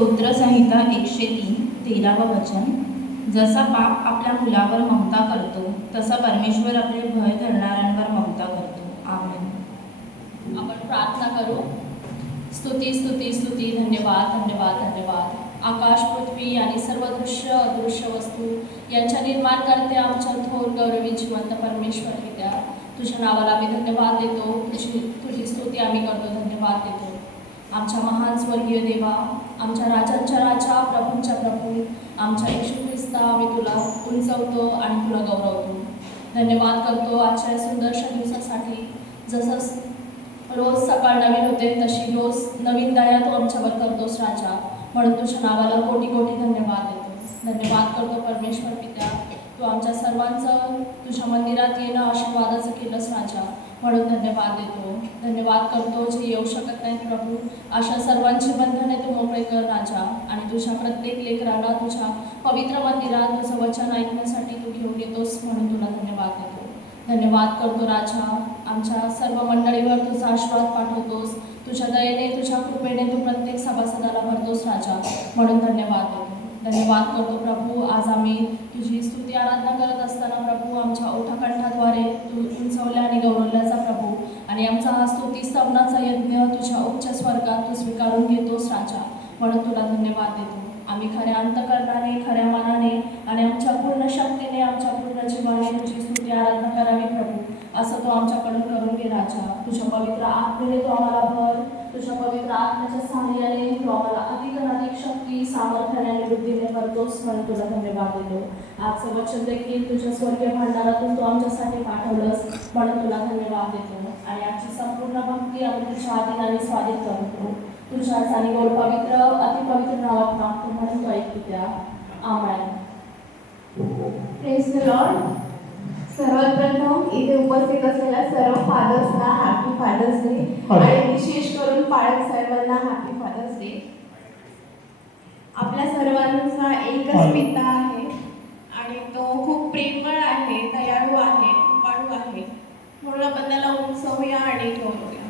स्तोत्रसंहिता 103 13वं वचन. जसा बाप आपल्या मुलावर ममता करतो तसा परमेश्वर आपले भय धरणाऱ्यांवर ममता करतो. आमेन. आपण प्रार्थना करू. स्तुती स्तुती स्तुती, धन्यवाद धन्यवाद धन्यवाद. आकाश, पृथ्वी आणि सर्व दृश्य अदृश्य वस्तू यांच्या निर्माण करते आमच्या थोर गौरवी जिवंत परमेश्वर पित्या, तुझ्या नावाला आम्ही धन्यवाद देतो. तुझी स्तुती आम्ही करतो, धन्यवाद देतो. आमच्या महान स्वर्गीय देवा, आमच्या राजांच्या राजा, प्रभूंच्या प्रभू, आमच्या येशू ख्रिस्ता, आम्ही तुला उंचवतो आणि तुला गौरवतो. धन्यवाद करतो आजच्या सुंदरशा दिवसासाठी. जसं रोज सकाळ नवीन होते तशी रोज नवीन दया तू आमच्यावर करतोस राजा, म्हणून तुझ्या नावाला कोटी कोटी धन्यवाद देतो. धन्यवाद करतो परमेश्वर पित्या, तू आमच्या सर्वांचं तुझ्या मंदिरात येणं आशीर्वादाचं केलंस राजा, म्हणून धन्यवाद देतो. धन्यवाद करतो जे येऊ शकत नाहीत प्रभू, अशा सर्वांची बंधने तू मोकळे कर राजा, आणि तुझ्या प्रत्येक लेकराला तुझ्या पवित्र मंदिरात तुझं वचन ऐकण्यासाठी तू घेऊन येतोस, म्हणून तुला धन्यवाद देतो. धन्यवाद करतो राजा, आमच्या सर्व मंडळीवर तुझा आशीर्वाद पाठवतोस. तुझ्या दयेने, तुझ्या कृपेने तू प्रत्येक सभासदाला भरतोस राजा, म्हणून धन्यवाद देतो. धन्यवाद करतो प्रभू, आज आम्ही तुझी स्तुती आराधना करत असताना प्रभू आमच्या ओठाकंठाद्वारे तू उंचवल्या आणि गौरवल्याचा प्रभू, आणि आमचा हा स्तुती स्तवनाचा यज्ञ तुझ्या उच्च स्वर्गात तू स्वीकारून घेतोस राजा, म्हणून तुला धन्यवाद देतो. आम्ही खऱ्या अंतकरणाने, खऱ्या मनाने आणि आमच्या पूर्ण शक्तीने, आमच्या पूर्ण जीवाने तुझी स्तुती आराधना करावी प्रभू, असं तो आमच्याकडून करून घे राजा. तुझ्या पवित्र आत्मेने तो आम्हाला भर, तुझ्या पवित्र आत्म्याच्या सहाय्याने तो आम्हाला अधिक शक्ती, सामर्थ्याने आणि बुद्धीने भरतोस, म्हणून तुला धन्यवाद देतो. आजचं वचन देखील तुझ्या स्वर्गीय भांडारातून तू आमच्यासाठी पाठवलंस, म्हणून तुला धन्यवाद देतो. आणि आजची संपूर्ण भक्ती आम्ही तुझ्या आधीन आणि स्वाधीन करतो. तुझ्याच आणि गोड पवित्र अतिपवित्र नावात मागतो, म्हणून तो ऐकू द्या. आमेन. Praise the Lord. सर्वात प्रथम इथे उपस्थित असलेल्या सर्व फादर्सना हॅपी फादर्स डे, आणि विशेष करून पालक सर्वांना हॅपी फादर्स डे. आपल्या सर्वांचा एकच पिता आहे आणि तो खूप प्रेमळ आहे, दयाळू आहे, कृपाळू आहे, म्हणून आपण त्याला उंचवूया आणि गौरवूया.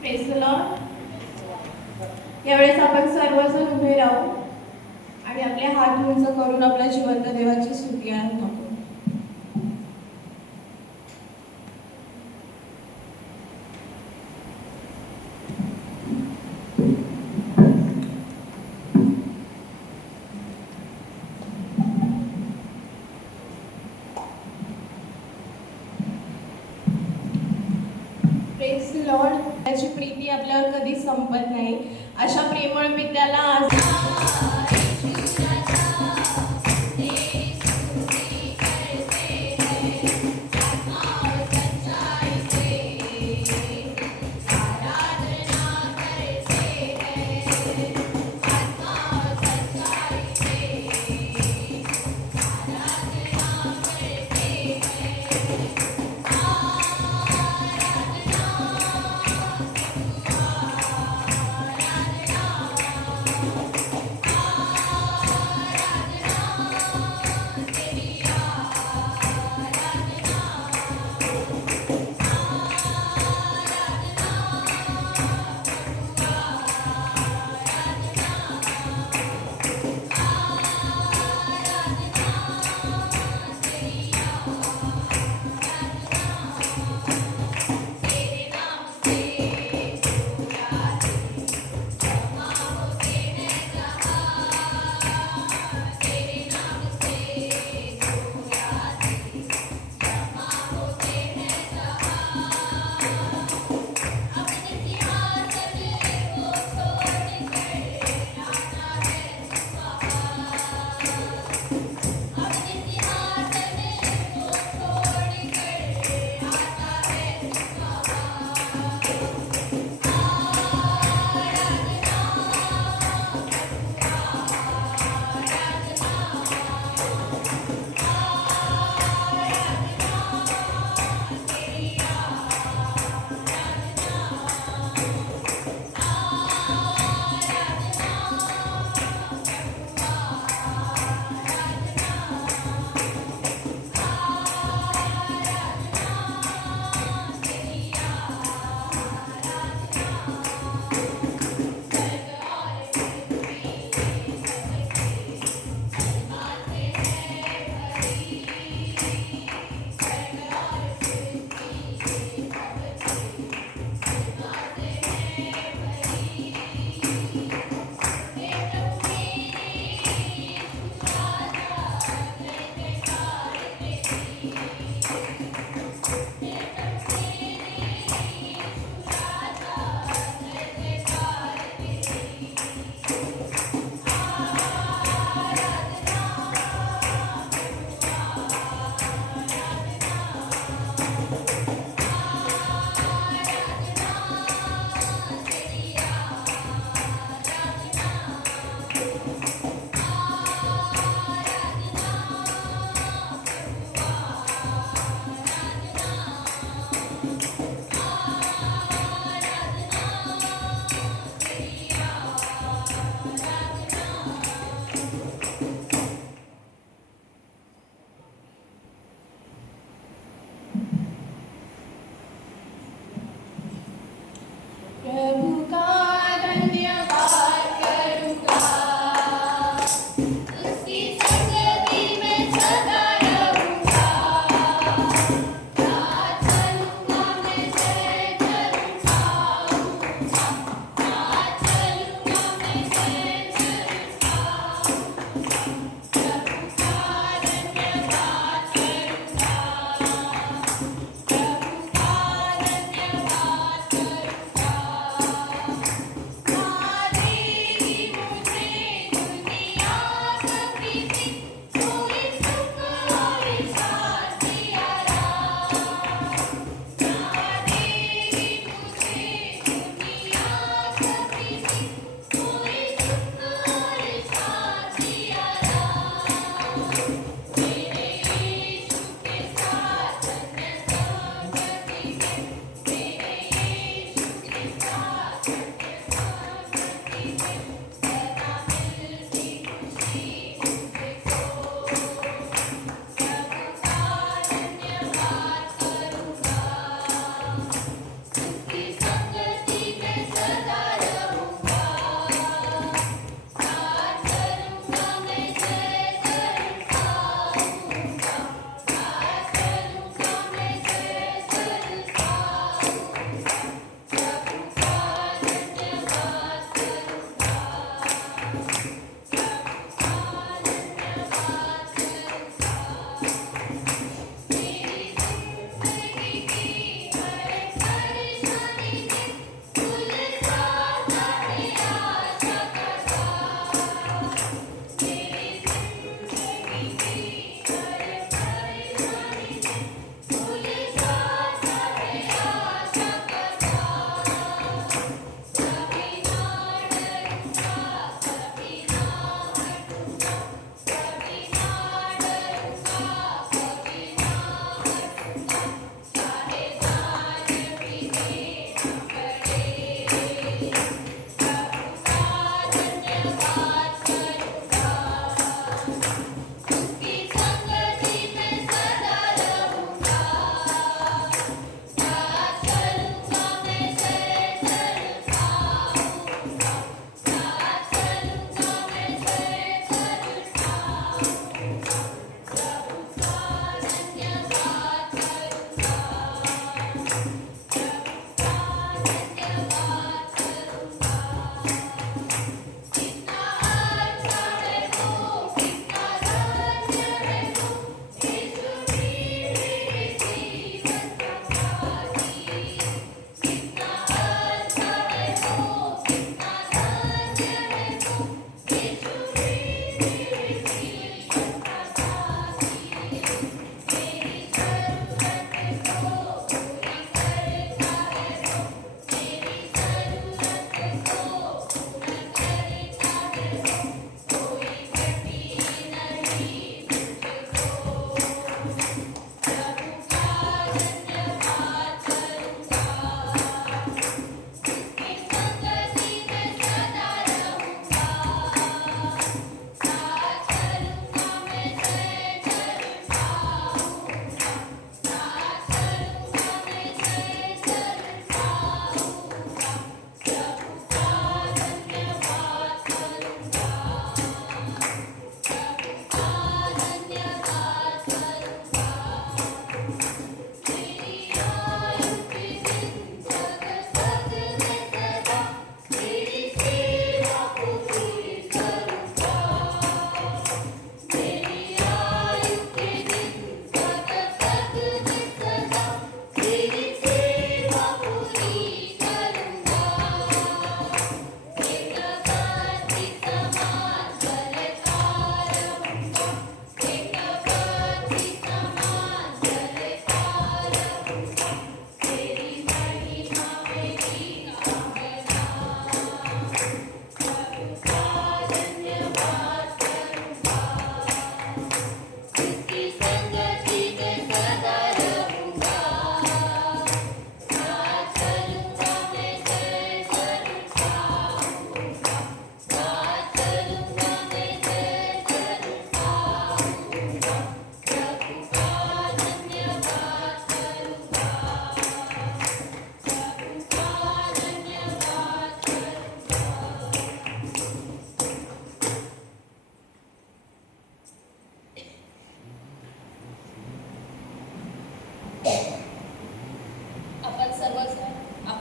Praise the Lord. यावेळेस आपण सर्वजण उभे राहू आणि आपले हात उंच करून आपल्या जिवंत देवाची स्तुती आराधना करू. Praise the Lord. त्याची प्रीती आपल्यावर कधीच संपत नाही. अशा प्रेमळ पित्याला आज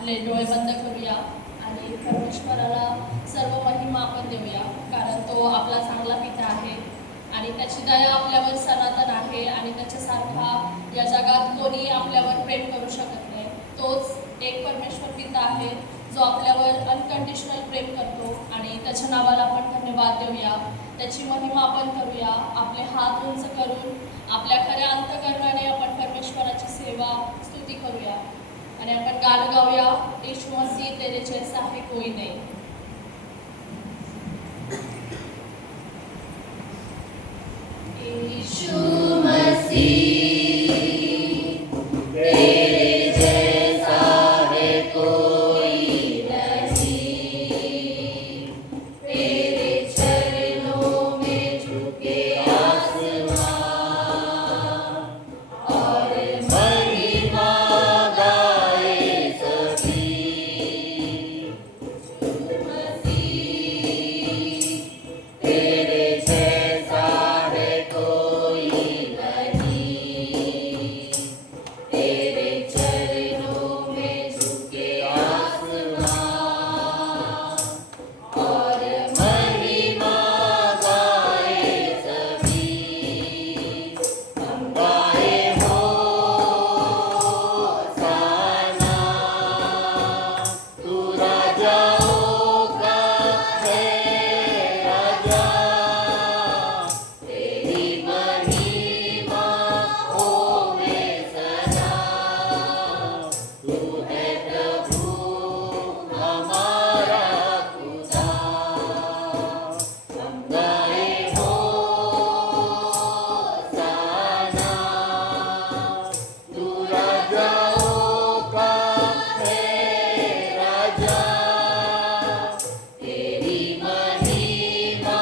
आपले डोळे बंद करूया आणि परमेश्वराला सर्व महिमा आपण देऊया, कारण तो आपला चांगला पिता आहे आणि त्याची दया आपल्यावर सनातन आहे आणि त्याच्यासारखा या जगात कोणी आपल्यावर प्रेम करू शकत नाही. तोच एक परमेश्वर पिता आहे जो आपल्यावर अनकंडिशनल प्रेम करतो आणि त्याच्या नावाला आपण धन्यवाद देऊया, त्याची महिमा आपण करूया. आपले हात उंच करून आपल्या खऱ्या अंतःकरणाने आपण परमेश्वराची सेवा स्तुती करूया आणि आपण गाणं गाऊया, यीशु मसीह तेरे जैसा है कोई नहीं. यीशु मसीह तेरे जैसा है कोई नहीं, तेरे चरणों में झुके आसमां और महिमा गाए सभी. यीशु मसीह तेरे जैसा है कोई नहीं, तेरे चरणों में झुके आसमां और महिमा गाए सभी. हम गाए होसाना, तू राजाओं का है राजा, तेरी महिमा होवे सदा. तू है प्रभु हमारा खुदा. हम गाए होसाना, तू राजाओं का है राजा, तेरी महिमा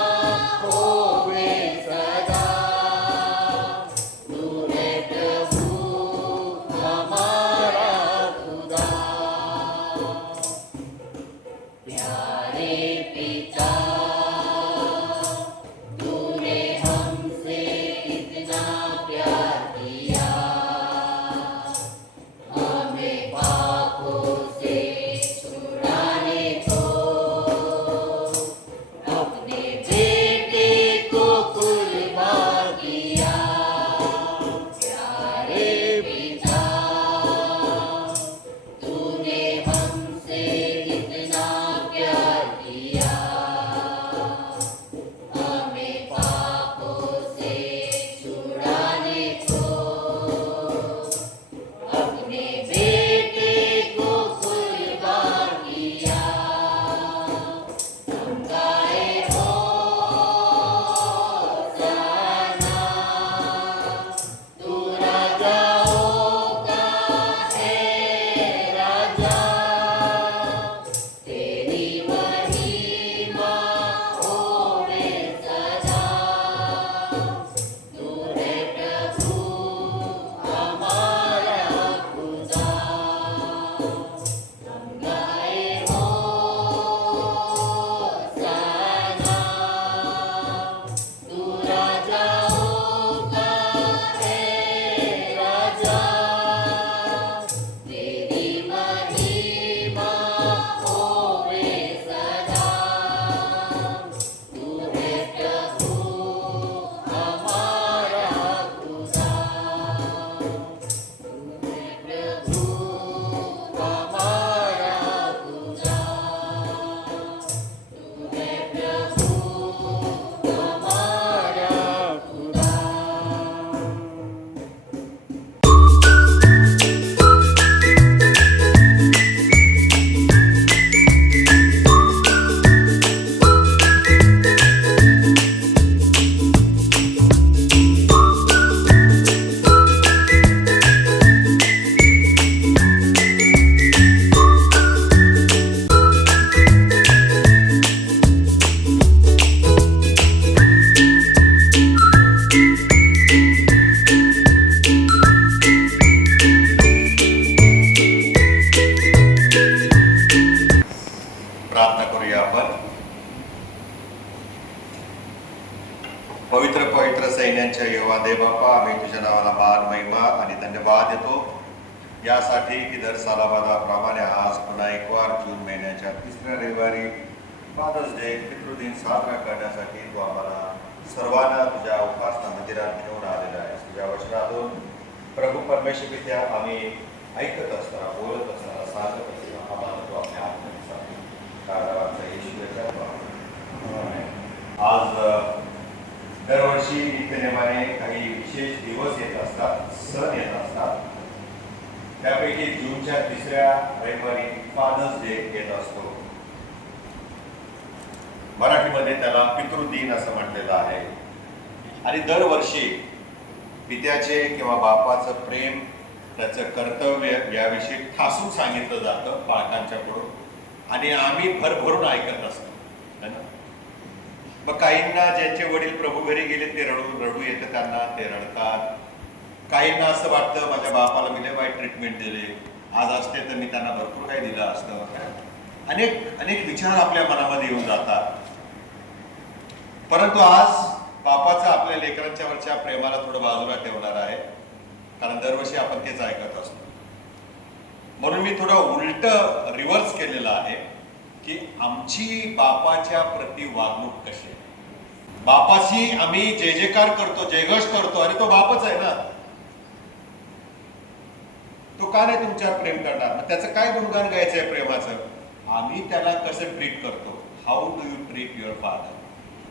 होवे सदा. तू है प्रभु हमारा खुदा. प्यारे पिता, तूने हमसे इतना प्यार किया, हमें पापों से छुड़ाने को अपने बेटे को कुर्बान किया. प्यारे पिता, तूने हमसे इतना प्यार किया, हमें पापों से छुड़ाने को अपने बेटे को कुर्बान किया. हम गाए होसाना, तू राजाओं का है राजा, तेरी महिमा होवे सदा. तू है प्रभु हमारा खुदा. हम गाए होसाना, तू राजाओं का है राजा, तेरी महिमा होवे सदा. तू है प्रभु हमारा खुदा. तू है प्रभु हमारा खुदा. तू है प्रभु हमारा खुदा. प्रार्थना करूया आपण. पवित्र पवित्र सैन्यांच्या यहोवा देव बाप्पा, आम्ही तुझ्या नावाला मान महिमा आणि धन्यवाद देतो. यासाठी की दर सालाबादाप्रमाणे आज पुन्हा एक वार जून महिन्याच्या 3ऱ्या रविवारी फादर्स डे पितृदिन साजरा करण्यासाठी तू आम्हाला सर्वांना तुझ्या उपासना मंदिरात घेऊन आलेला आहे. तुझ्या वचनातून प्रभू परमेश्वर पित्या आम्ही ऐकत असताना, बोलत असताना, सांगत असताना आम्हाला तू आपल्या आत्म्यासाठी काळाचा येशूच्या आज दरवर्षी नित्यनेमाने काही विशेष दिवस येत असतात, सण येत असतात. त्यापैकी जूनच्या 3ऱ्या रविवारी फादर्स डे येत असतो. मराठीमध्ये त्याला पितृदिन असं म्हटलेलं आहे. आणि दरवर्षी पित्याचे किंवा बापाचं प्रेम, त्याचं कर्तव्य याविषयी ठासून सांगितलं जातं पालकांच्या कडून, आणि आम्ही भरभरून ऐकत असतो, है ना. मग काहींना ज्यांचे वडील प्रभू घरी गेले ते रडू येतं, त्यांना ते रडतात. काहींना असं वाटतं माझ्या बापाला मी लय वाईट ट्रीटमेंट दिले, आज असते तर मी त्यांना भरपूर काही दिलं असतं. अनेक अनेक विचार आपल्या मनामध्ये येऊन जातात. परंतु आज बापाचं आपल्या लेकरांच्या वरच्या प्रेमाला थोडं बाजूला ठेवणार आहे, कारण दरवर्षी आपण तेच ऐकत असतो. म्हणून मी थोडं उलट रिव्हर्स केलेलं आहे की आमची बापाच्या प्रति वागणूक कशी. बापाशी आम्ही जय जयकार करतो, जयघोष करतो, आणि तो बापच आहे ना. तो का नाही तुमच्यावर प्रेम करणार? त्याचं काय गुणगान गायचं आहे प्रेमाचं? आम्ही त्याला कसं ट्रीट करतो. How do you treat your father,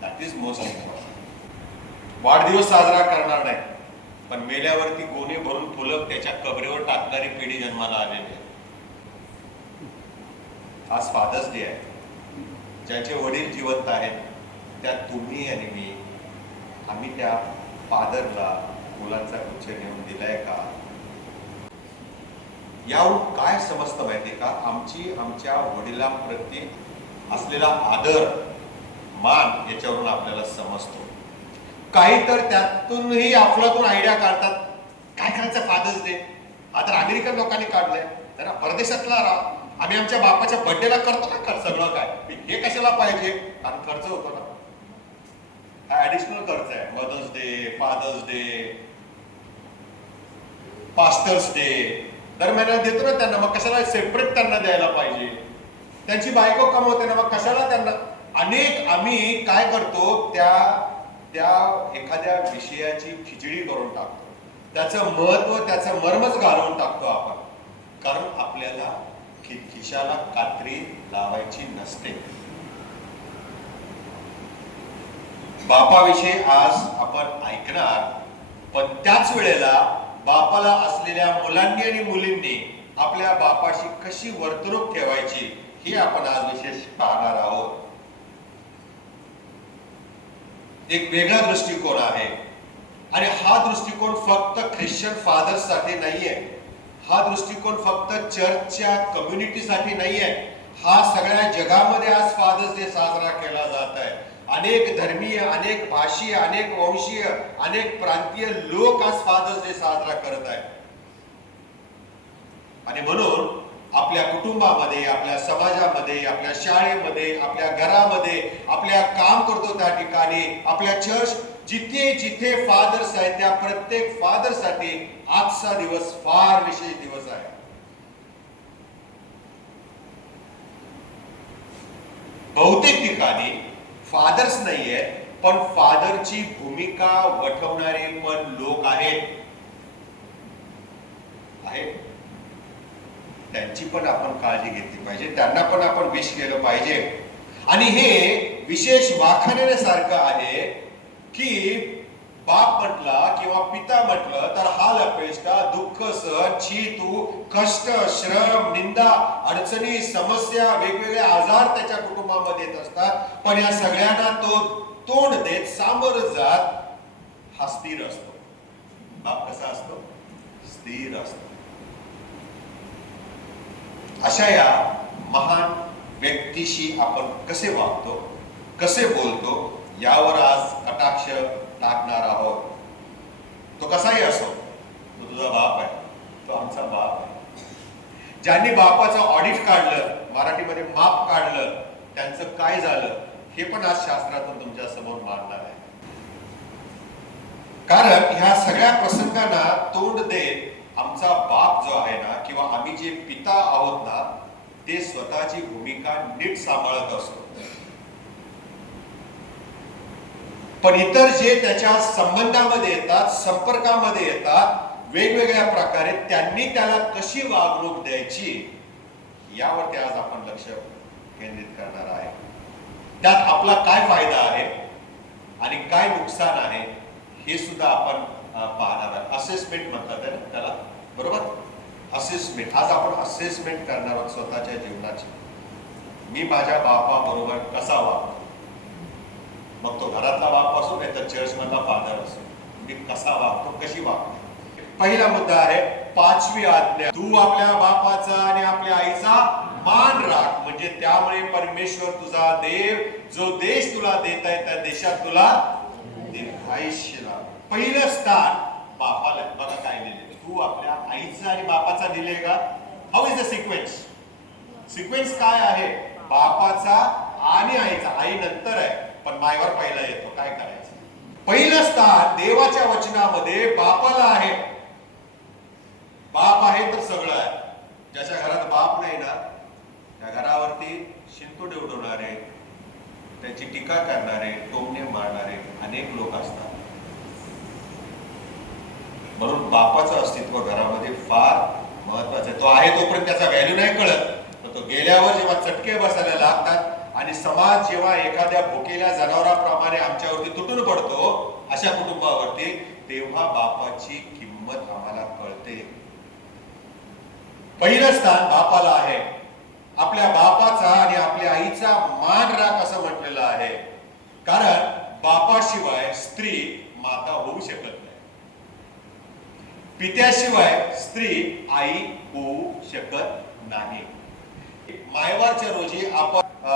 that is most important. वाढदिवस साजरा करणार नाही, पण मेल्यावरती गोणे भरून फुलं त्याच्या कबरेवर टाकणारी पिढी जन्माला आलेली आहे. आज फादर्स डे आहे. ज्याचे वडील जिवंत आहेत त्या तुम्ही आणि मी, आम्ही त्या फादरला मुलांचा गुच्छ नेऊन दिलाय का? यावरून काय समजतं माहितीये का? आमच्या वडिलांप्रती असलेला आदर, मान याच्यावरून आपल्याला समजतो. काही तर त्यातूनही अफलातून आयडिया काढतात, काय करायचं फादर्स डे. आता अमेरिकन लोकांनी काढलंय, जरा परदेशातला राहा, आम्ही आमच्या बापाच्या बर्थडेला करतो ना खर्च सगळं काय, हे कशाला पाहिजे? कारण खर्च होतो ना, हा ऍडिशनल खर्च आहे. Mother's day, father's day, pastor's day दर महिन्याला देतो ना त्यांना, मग कशाला सेपरेट त्यांना द्यायला पाहिजे? त्यांची बायको कमवते ना, मग कशाला त्यांना? अनेक आम्ही काय करतो, त्या एखाद्या विषयाची खिचडी करून टाकतो, त्याचं महत्व, त्याचं मर्मच घालवून टाकतो आपण, कारण आपल्याला खिशाला कात्री लावायची नसते. बापाविषयी आज आपण ऐकणार, पण त्याच वेळेला बापाला असलेल्या मुलांनी आणि मुलींनी आपल्या बापाशी कशी वर्तणूक ठेवायची हे आपण आज विशेष पाहणार आहोत. एक वेगळा दृष्टिकोन आहे, आणि हा दृष्टिकोन फक्त ख्रिश्चन फादर्स साठी नाहीये. हा दृष्टिकोन फक्त चर्चच्या कम्युनिटीसाठी नाहीये. हा सगळ्या जगामध्ये आज फादर्स डे साजरा केला जात आहे. अनेक धर्मीय, अनेक भाषीय, अनेक वंशीय, अनेक प्रांतीय लोक आज फादर्स डे साजरा करत आहेत. आणि म्हणून आपल्या कुटुंबामध्ये, आपल्या समाजामध्ये, आपल्या शाळेमध्ये, आपल्या घरामध्ये, आपल्या काम करतो त्या ठिकाणी, आपल्या चर्च, जिथे जिथे फादर्स आहेत त्या प्रत्येक फादरसाठी आजचा दिवस फार विशेष दिवस आहे. बहुतेक ठिकाणी फादर्स नाहीये, पण फादरची भूमिका वठवणारे पण लोक आहेत. त्यांची पण आपण काळजी घेतली पाहिजे, त्यांना पण आपण विश केलं पाहिजे. आणि हे विशेष वाखाणण्यासारखं आहे की बाप म्हटला किंवा पिता म्हटलं तर हाल अपेष्टा, दुःख सहन, चीतू, कष्ट, श्रम, निंदा, अडचणी, समस्या, वेगवेगळे आजार त्याच्या कुटुंबामध्ये येत असतात. पण या सगळ्यांना तो तोंड देत सामोरं जात हा स्थिर असतो. बाप कसा असतो? स्थिर असतो. अशा या महान व्यक्तीशी आपण कसे वागतो, कसे बोलतो, यावर आज कटाक्ष टाकणार आहोत. तो कसाही असो, तो तुझा बाप आहे, तो आमचा बाप आहे. ज्यांनी बापाचं ऑडिट काढलं, मराठीमध्ये माप काढलं, त्यांचं काय झालं हे पण आज शास्त्रातून तुमच्या समोर मांडणार आहे. कारण ह्या सगळ्या प्रसंगांना तोंड देत आमचा आमचा बाप जो आहे ना किंवा आम्ही जे पिता आहोत ना ते स्वतःची भूमिका नीट सांभाळत असतो. पण इतर जे त्याच्या संबंधामध्ये येतात, संपर्कामध्ये येतात, वेगवेगळ्या प्रकारे त्यांनी त्याला कशी वागणूक द्यायची यावरती आज आपण लक्ष केंद्रित करणार आहे. त्यात आपला काय फायदा आहे आणि काय नुकसान आहे हे सुद्धा आपण पाहणार आहे. असेसमेंट म्हणतात ना त्याला, बरोबर? असेसमेंट. आज आपण असेसमेंट करणार आहोत स्वतःच्या जीवनाची. मी माझ्या बापाबरोबर कसा वागतो, मग तो घरातला बाप असो नाही तर चर्च मधला फादर असो, मी कसा वागतो, कशी वागतो. पहिला मुद्दा आहे 5वी आज्ञा, तू आपल्या बापाचा आणि आपल्या आईचा मान राख, म्हणजे त्यामुळे परमेश्वर तुझा देव जो देश तुला देत आहे त्या देशात तुला दीर्घायुष्य लाभ. पहिलं स्थान बापाला. बघा काय दिले, तू आपल्या आईचा आणि बापाचा दिले का? How is the sequence? Sequence काय आहे? बापाचा आणि आईचा. आई नंतर आहे पण मायवर पहिला येतो. काय करायचं? पहिलं स्थान देवाच्या वचनामध्ये बापाला आहे. बाप आहे तर सगळं आहे. ज्याच्या घरात बाप नाही ना त्या घरावरती शिंतोडे उडवणारे, त्याची टीका करणारे, टोमणे मारणारे अनेक लोक असतात. म्हणून बापाचं अस्तित्व घरामध्ये फार महत्वाचं आहे. तो आहे तोपर्यंत त्याचा व्हॅल्यू नाही कळत, पण तो गेल्यावर जेव्हा चटके बसायला लागतात आणि समाज जेव्हा एखाद्या भुकेल्या जनावराप्रमाणे आमच्यावरती तुटून पडतो अशा कुटुंबावरती, तेव्हा बापाची किंमत आम्हाला कळते. पहिलं स्थान बापाला आहे. आपल्या बापाचा आणि आपल्या आईचा मान राख असं म्हटलेलं आहे, कारण बापाशिवाय स्त्री माता होऊ शकत नाही. पित्याशिवाय स्त्री आई होऊ शकत नाही. मायवारच्या रोजी आपण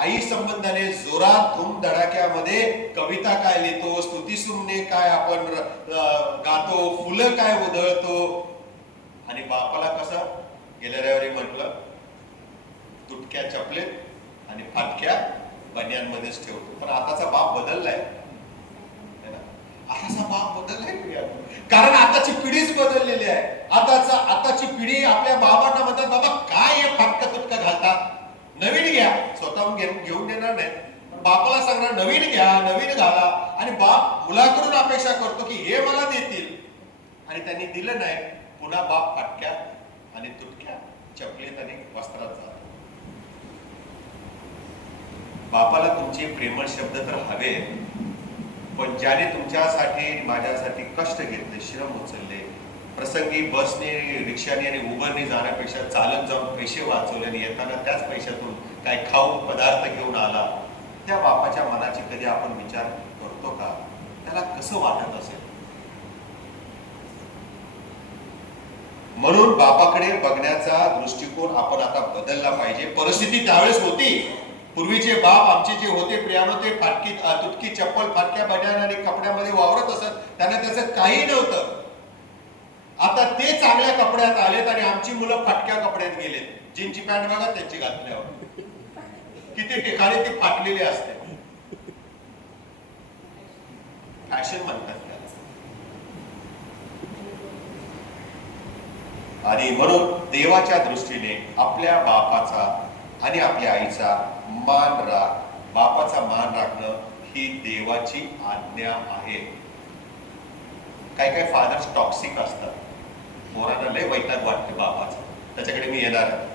आई संबंधाने जोरात धूम धडाक्यामध्ये कविता काय लिहितो, स्तुतीसुमने काय आपण गातो, फुलं काय उधळतो. आणि बापाला कसं गेल्या रविवारी म्हटलं, तुटक्या चपलेत आणि फाटक्या बन्यांमध्येच ठेवतो. पण आताचा बाप बदललाय, आताचा बाप बदललाय, कारण आताची पिढीच बदललेली आहे. आताची पिढी आपल्या बाबांना म्हणतात, बाबा काय हे फाटका तुटका घालतात, नवीन घ्या. स्वतःहून घेऊन देणार नाही, पण बापाला सांगणार नवीन घ्या, नवीन घाला. आणि बाप मुलाकडून अपेक्षा करतो की हे मला देतील, आणि त्यांनी दिलं नाही. पुन्हा बाप फाटक्या आणि तुटक्या चपलेत आणि वस्त्रात जातो. बापाला तुमचे प्रेमळ शब्द तर हवे, पण ज्याने तुमच्यासाठी माझ्यासाठी कष्ट घेतले, श्रम उचलले, प्रसंगी बसने, रिक्षाने आणि उबरने जाण्यापेक्षा चालत जाऊन पैसे वाचवले आणि येताना त्याच पैशातून काय खाऊन पदार्थ घेऊन आला, त्या बापाच्या मनाची कधी आपण विचार करतो का? त्याला कसं वाटत असेल? म्हणून बापाकडे बघण्याचा दृष्टिकोन आपण आता बदलला पाहिजे. परिस्थिती त्यावेळेस होती. पूर्वीचे बाप आमचे जे होते प्रियानो, ते फाटकी तुटकी चप्पल, फाटक्या बन्यान आणि कपड्यामध्ये वावरत असत. त्यांना त्याचं काही नव्हतं. आता ते चांगल्या कपड्यात आलेत आणि आमची मुलं फाटक्या कपड्यात गेलेत. जीनची पॅन्ट बघा त्यांची घातल्यावर किती ठिकाणी ती फाटलेली असते. फॅशन म्हणतात त्याला. आणि म्हणून देवाच्या दृष्टीने आपल्या बापाचा आणि आपल्या आईचा मान राख. बापाचा मान राखणं ही देवाची आज्ञा आहे. काही काही फादर्स टॉक्सिक असतात. पोरांना लय वैताग वाटते बापाचा. त्याच्याकडे मी येणार आहे.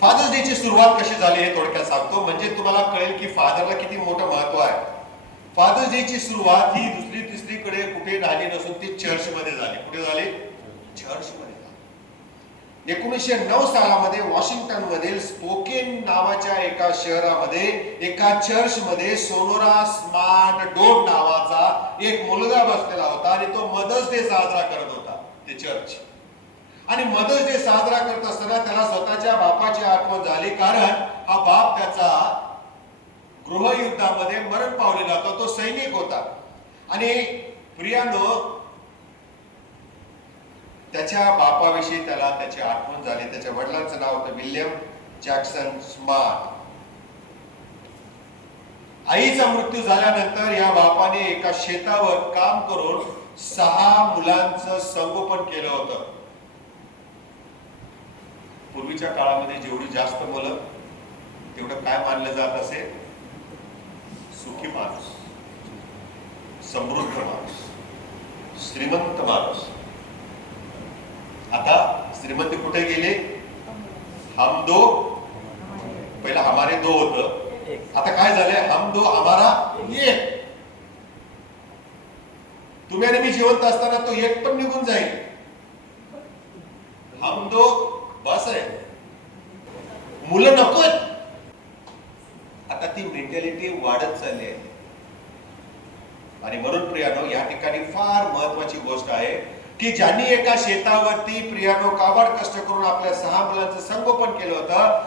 फादर्स डे ची सुरुवात कशी झाली हे थोडक्यात सांगतो, म्हणजे तुम्हाला कळेल की फादरला किती मोठं महत्व आहे. फादर्स डे ची सुरुवात ही दुसरी तिसरीकडे कुठे झाली नसून ती चर्च मध्ये झाली. कुठे झाली? चर्च मध्ये. 1909 सालामध्ये वॉशिंग्टन मधील स्पोकेन नावाच्या एका शहरामध्ये एका चर्च मध्ये सोनोरा स्मार्ट डोट नावाचा एक मुलगा बसलेला होता आणि तो मदर्स डे साजरा करत होता. ते चर्च आणि मदर्स डे साजरा करत असताना त्याला स्वतःच्या बापाची आठवण झाली, कारण हा बाप त्याचा गृहयुद्धामध्ये मरण पावलेला होता. तो सैनिक होता. आणि प्रियानो, त्याच्या बापाविषयी त्याला त्याची आठवण झाली. त्याच्या वडिलांचं नाव होतं विल्यम जॅक्सन स्मार्ट. आईचा मृत्यू झाल्यानंतर या बापाने एका शेतावर काम करून 6 मुलांचं संगोपन केलं होतं. पूर्वीच्या काळामध्ये जेवढी जास्त मुलं तेवढं काय मानलं जात असे? सुखी माणूस, समृद्ध माणूस, श्रीमंत माणूस. आता श्रीमंत कुठे गेले? हम दो, पहिला हमारे दो होतं, आता काय झालंय? हम दो हमारा एक. तुम्ही आणि मी जिवंत असताना तो एक पण निघून जाईल. हम दो बस आहे, मुलं नकोय. आता ती मेंटॅलिटी वाढत चालली आहे. आणि म्हणून प्रियानो, या ठिकाणी फार महत्वाची गोष्ट आहे की ज्यांनी एका शेतावरती प्रियानो काबाड कष्ट करून आपल्या 6 मुलांचं संगोपन केलं होतं,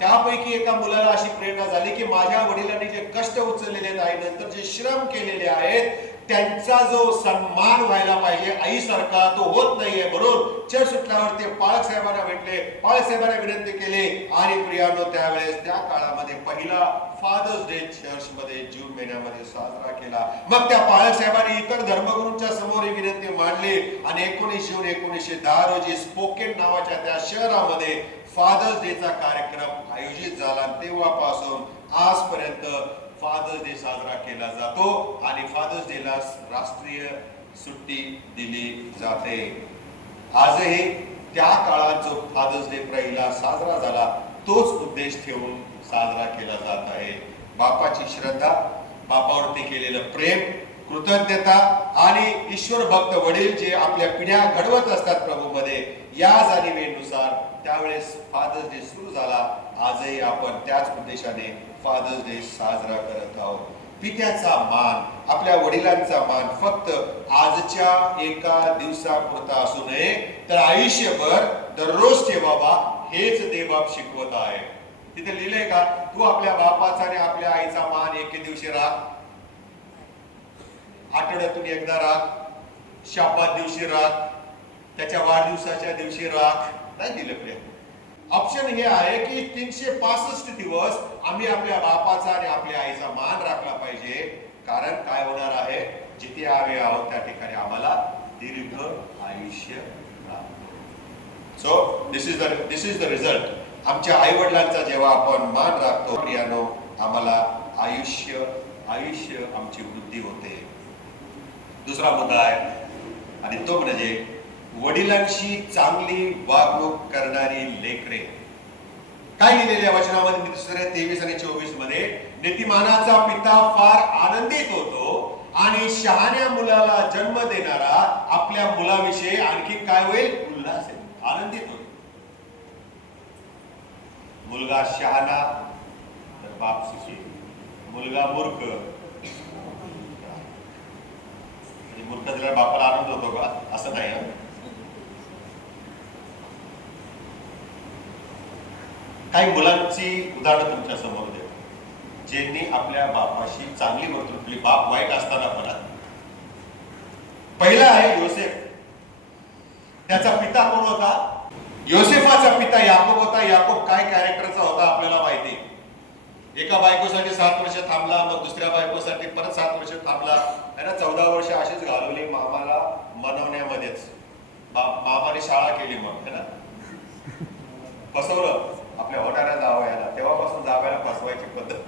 त्यापैकी एका मुलाला अशी प्रेरणा झाली की माझ्या वडिलांनी जे कष्ट उचललेले आहे, नंतर जे श्रम केलेले आहेत, त्यांचा जो सन्मान व्हायला पाहिजे आईसारखा, तो होत नाहीये. म्हणून चर्च सुटल्यावर ते पाळक साहेबांना भेटले, पाळक साहेबांना विनंती केली आणि प्रियानो त्यावेळेस त्या काळामध्ये पहिला फादर्स डे चर्चमध्ये जून महिन्यामध्ये साजरा केला. मग त्या पाळक साहेबांनी इतर धर्मगुरूंच्या समोर ही विनंती मांडली आणि 19 जून 1910 रोजी स्पोकेन नावाच्या त्या शहरामध्ये फादर्स डेचा कार्यक्रम आयोजित झाला. तेव्हापासून आजपर्यंत फादर्स डे साजरा केला जातो आणि फादर्स डेला राष्ट्रीय सुट्टी दिली जाते. आजही त्या काळात जो फादर्स डे पहिला साजरा झाला तोच उद्देश ठेवून साजरा केला जात आहे. बापाची श्रद्धा, बापावरती केलेलं प्रेम, कृतज्ञता आणि ईश्वर भक्त वडील जे आपल्या पिढ्या घडवत असतात प्रभूमध्ये, या जाणीवेनुसार त्यावेळेस फादर्स डे सुरू झाला. आजही आपण त्याच उद्देशाने फादर्स डे साजरा करत आहोत. पित्याचा मान, आपल्या वडिलांचा मान फक्त आजच्या एका दिवसापुरता असू नये, तर आयुष्यभर दररोज ठेवावा, हेच देवबाप शिकवत आहे. तिथे लिहिलंय का, तू आपल्या बापाचा आणि आपल्या आईचा मान एके दिवशी राख, आठवड्यातून एकदा राख, शाबात दिवशी राख, त्याच्या वाढदिवसाच्या दिवशी राख, नाही दिलं प्रिय. ऑप्शन हे आहे की 365 दिवस आम्ही आपल्या बापाचा आणि आपल्या आईचा मान राखला पाहिजे. कारण काय होणार आहे, जिथे आवे आहोत त्या ठिकाणी आम्हाला दीर्घ आयुष्य राहतो. So this is the result. आमच्या आई वडिलांचा जेव्हा आपण मान राखतो प्रियानो, आम्हाला आयुष्य आमची वृद्धी होते. दुसरा मुद्दा आहे आणि तो म्हणजे वडिलांशी चांगली वागणूक करणारी लेकरे. काय लिहिलेल्या वचनामध्ये 23 आणि 24 मध्ये, नीतिमानाचा पिता फार आनंदित होतो आणि शहाण्या मुलाला जन्म देणारा आपल्या मुलाविषयी आणखी काय होईल? उल्हास आहे, आनंदित होतो. मुलगा शहाणा तर बाप सुखी, मुलगा मूर्ख, मूर्ख झाल्यावर बापाला आनंद होतो का? असं नाही. काही मुलांची उदाहरणं तुमच्या समोर देतो, ज्यांनी आपल्या बापाशी चांगली वर्तणूक केली, बाप वाईट असताना पण. पहिला आहे योसेफ. त्याचा पिता कोण होता? योसेफाचा पिता याकोब होता. याकोब काय कॅरेक्टरचा होता आपल्याला माहिती. एका बायकोसाठी 7 वर्ष थांबला, मग दुसऱ्या बायकोसाठी परत 7 वर्ष थांबला. त्याला 14 वर्ष अशीच घालवली मामाला मनवण्यामध्येच. मामाने शाळा केली, मग है ना, फसवलं आपल्या होणाऱ्या जावयाला. तेव्हापासून जावयाला फसवायची पद्धत.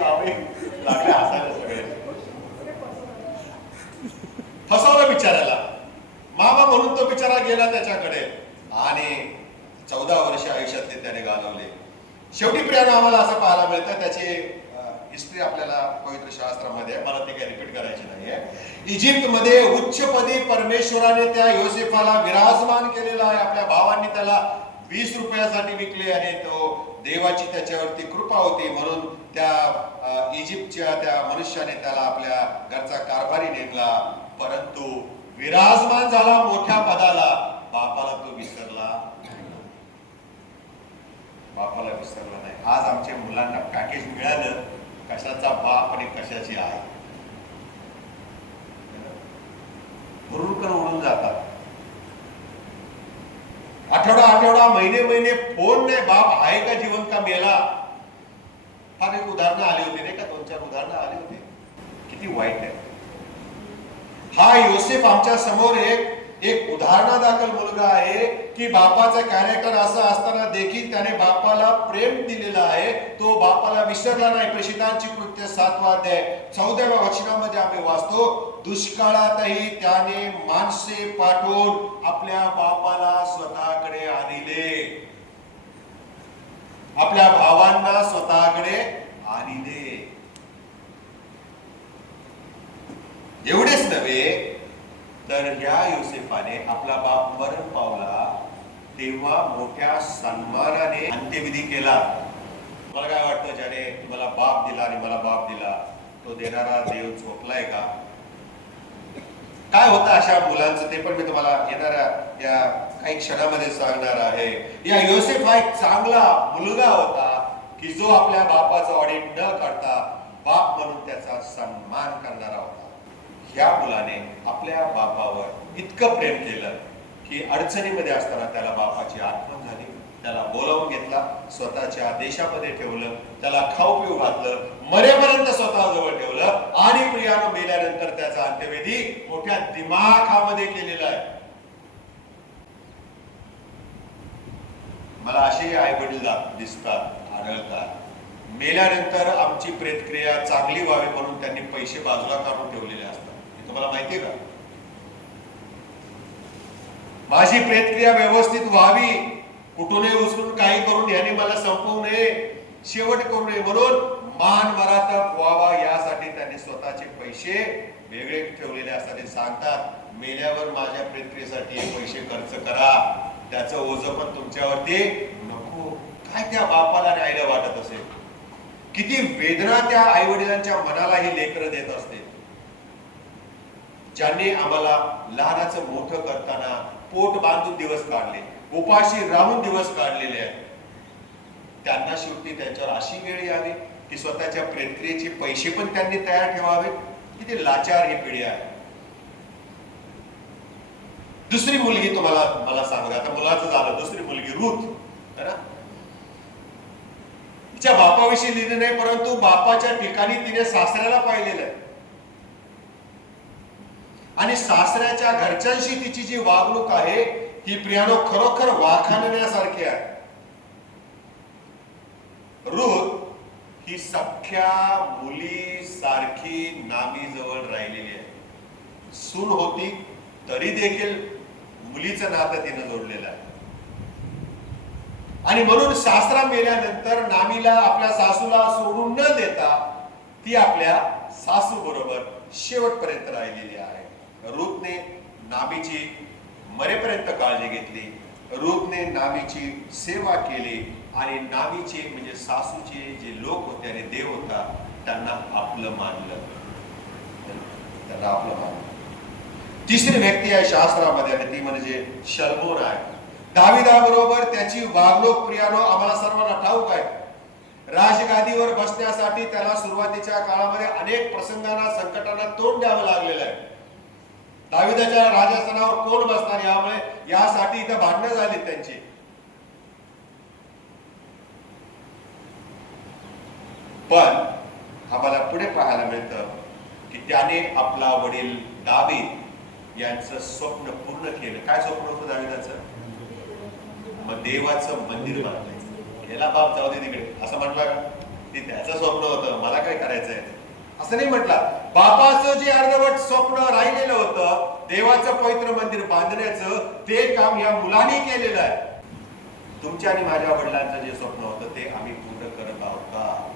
लागले हसायला सगळे. फसवलं बिचाराला. मामा म्हणून तो बिचारा गेला त्याच्याकडे आणि 14 वर्ष आयुष्यातले त्याने घालवले. शेवटी प्रियानं आम्हाला असं पाहायला मिळतं, त्याची हिस्ट्री आपल्याला पवित्र शास्त्रामध्ये, मला ते काही रिपीट करायची नाहीये. इजिप्तमध्ये उच्चपदी परमेश्वराने त्या योसेफाला विराजमान केलेला आहे. आपल्या भावांनी त्याला 20 रुपयासाठी विकले आणि तो देवाची त्याच्यावरती कृपा होती म्हणून त्या इजिप्तच्या त्या मनुष्याने त्याला आपल्या घरचा कारभारी नेमला. परंतु विराजमान झाला मोठ्या पदाला, बापाला तो विसरला नाही. आज आमच्या मुलांना पॅकेज मिळालं, कशाचा बाप आणि कशाची आई, हुरूर उडून जातात. आठवडा महिने फोन नाही, बाप आहे का जीवन का मेला. फार एक उदाहरणं आली होती नाही का, 2-4 उदाहरणं आली होती. किती वाईट आहे. हा योसेफ आमच्या समोर एक उदाहरणादाखल मुलगा आहे की बापाचं कॅरेक्टर असं असताना देखील त्याने बापाला प्रेम दिलेलं आहे. तो बापाला विसरला नाही. प्रेषितांची कृत्य 7वा अध्याय 14व्या वचनामध्ये आम्ही वाचतो, दुष्काळातही त्याने माणसे पाठवून आपल्या बापाला स्वतःकडे आणले, आपल्या भावांना स्वतःकडे आणले. एवढेच नव्हे तर ह्या योसेफाने आपला बाप मरण पावला तेव्हा मोठ्या सन्मानाने अंत्यविधी केला. मला काय वाटतं, ज्याने तुम्हाला बाप दिला आणि मला बाप दिला तो देणारा देव झोपलाय का? काय होतं अशा मुलांचं ते पण मी तुम्हाला येणाऱ्या या काही क्षणामध्ये सांगणार आहे. या योसेफ हा एक चांगला मुलगा होता की जो आपल्या बापाचं ऑडिट न करता बाप म्हणून त्याचा सन्मान करणारा होता. ह्या मुलाने आपल्या बापावर इतकं प्रेम केलं की अडचणीमध्ये असताना त्याला बापाची आठवण झाली, त्याला बोलावून घेतला, स्वतःच्या देशामध्ये ठेवलं, त्याला खाऊ पिऊ घातलं, मरेपर्यंत स्वतःजवळ ठेवलं आणि प्रियानं मेल्यानंतर त्याचा अंत्यविधी मोठ्या दिमाखामध्ये केलेला आहे. मला असे आई वडील दिसतात, आढळतात, मेल्यानंतर आमची प्रेतक्रिया चांगली व्हावी म्हणून त्यांनी पैसे बाजूला काढून ठेवलेले असतात. तुम्हाला माहितीये का? माझी प्रेतक्रिया व्यवस्थित व्हावी, कुठूनही उचलून काही करून याने मला संपवू नये, शेवट करू नये म्हणून मान मराठा व्हावा यासाठी त्यांनी स्वतःचे पैसे वेगळे ठेवलेले असतात. ते सांगतात मेल्यावर माझ्या प्रेतक्रियेसाठी हे पैसे खर्च करा, त्याचं ओझं पण तुमच्यावरती नको. काय त्या बापाला आणि आईला वाटत असेल, किती वेदना त्या आई वडिलांच्या मनाला ही लेकरं देत असते. ज्यांनी आम्हाला लहानाचं मोठं करताना पोट बांधून दिवस काढले, उपाशी राहून दिवस काढलेले आहेत, त्यांना शेवटी त्यांच्यावर अशी वेळ यावी की स्वतःच्या प्रेतक्रियेचे पैसे पण त्यांनी तयार ठेवावे. किती लाचार ही पिढी आहे. दुसरी मुलगी तुम्हाला मला सांगू, आता मुलाचं झालं, दुसरी मुलगी रूथ, तिच्या बापाविषयी लिहिलं नाही परंतु बापाच्या ठिकाणी तिने सासऱ्याला पाहिलेलं आहे आणि सासऱ्याच्या घरच्यांशी तिची जी वागणूक आहे ही प्रियानो खरोखर वाखाणण्यासारखी आहे. रूथ ही सख्या मुली सारखी नामी जवळ राहिलेली आहे. सून होती तरी देखील मुलीचं नातं तिनं जोडलेलं आहे आणि म्हणून सासरा मेल्यानंतर नामीला आपल्या सासूला सोडून न देता ती आपल्या सासू बरोबर शेवटपर्यंत राहिलेली आहे. रूथने नामीची मरेपर्यंत काळजी घेतली, रूथने नामीची सेवा केली आणि नामीचे म्हणजे सासूचे जे लोक होते आणि देव होता त्यांना आपलं मानलं, त्यांना आपलं मानलं. तिसरी व्यक्ती आहे शास्त्रामध्ये आणि ती म्हणजे शल्मोन आहे. दाविदाबरोबर त्याची वागणूक प्रियानो आम्हाला सर्वांना ठाऊक आहे. राजगादीवर बसण्यासाठी त्याला सुरुवातीच्या काळामध्ये अनेक प्रसंगांना संकटांना तोंड द्यावं लागलेलं आहे. दाविदाच्या राजस्थानावर कोण बसणार यासाठी इथं भांडणं झाली त्यांची. पण आम्हाला पुढे पाहायला मिळतं की त्याने आपला वडील दावीद यांचं स्वप्न पूर्ण केलं. काय स्वप्न होतं दाविदाचं? मग देवाचं मंदिर बांधलंय. याला बाप जाऊ दे तिकडे असं म्हटलं का? ते त्याचं स्वप्न होतं, मला काय करायचंय असं नाही म्हटलं. बापाचं जे अर्धवट स्वप्न राहिलेलं होतं देवाचं पवित्र मंदिर बांधण्याचं, ते काम या मुलांनी केलेलं आहे. तुमच्या आणि माझ्या वडिलांचं जे स्वप्न होतं ते आम्ही पूर्ण करत आहोत का?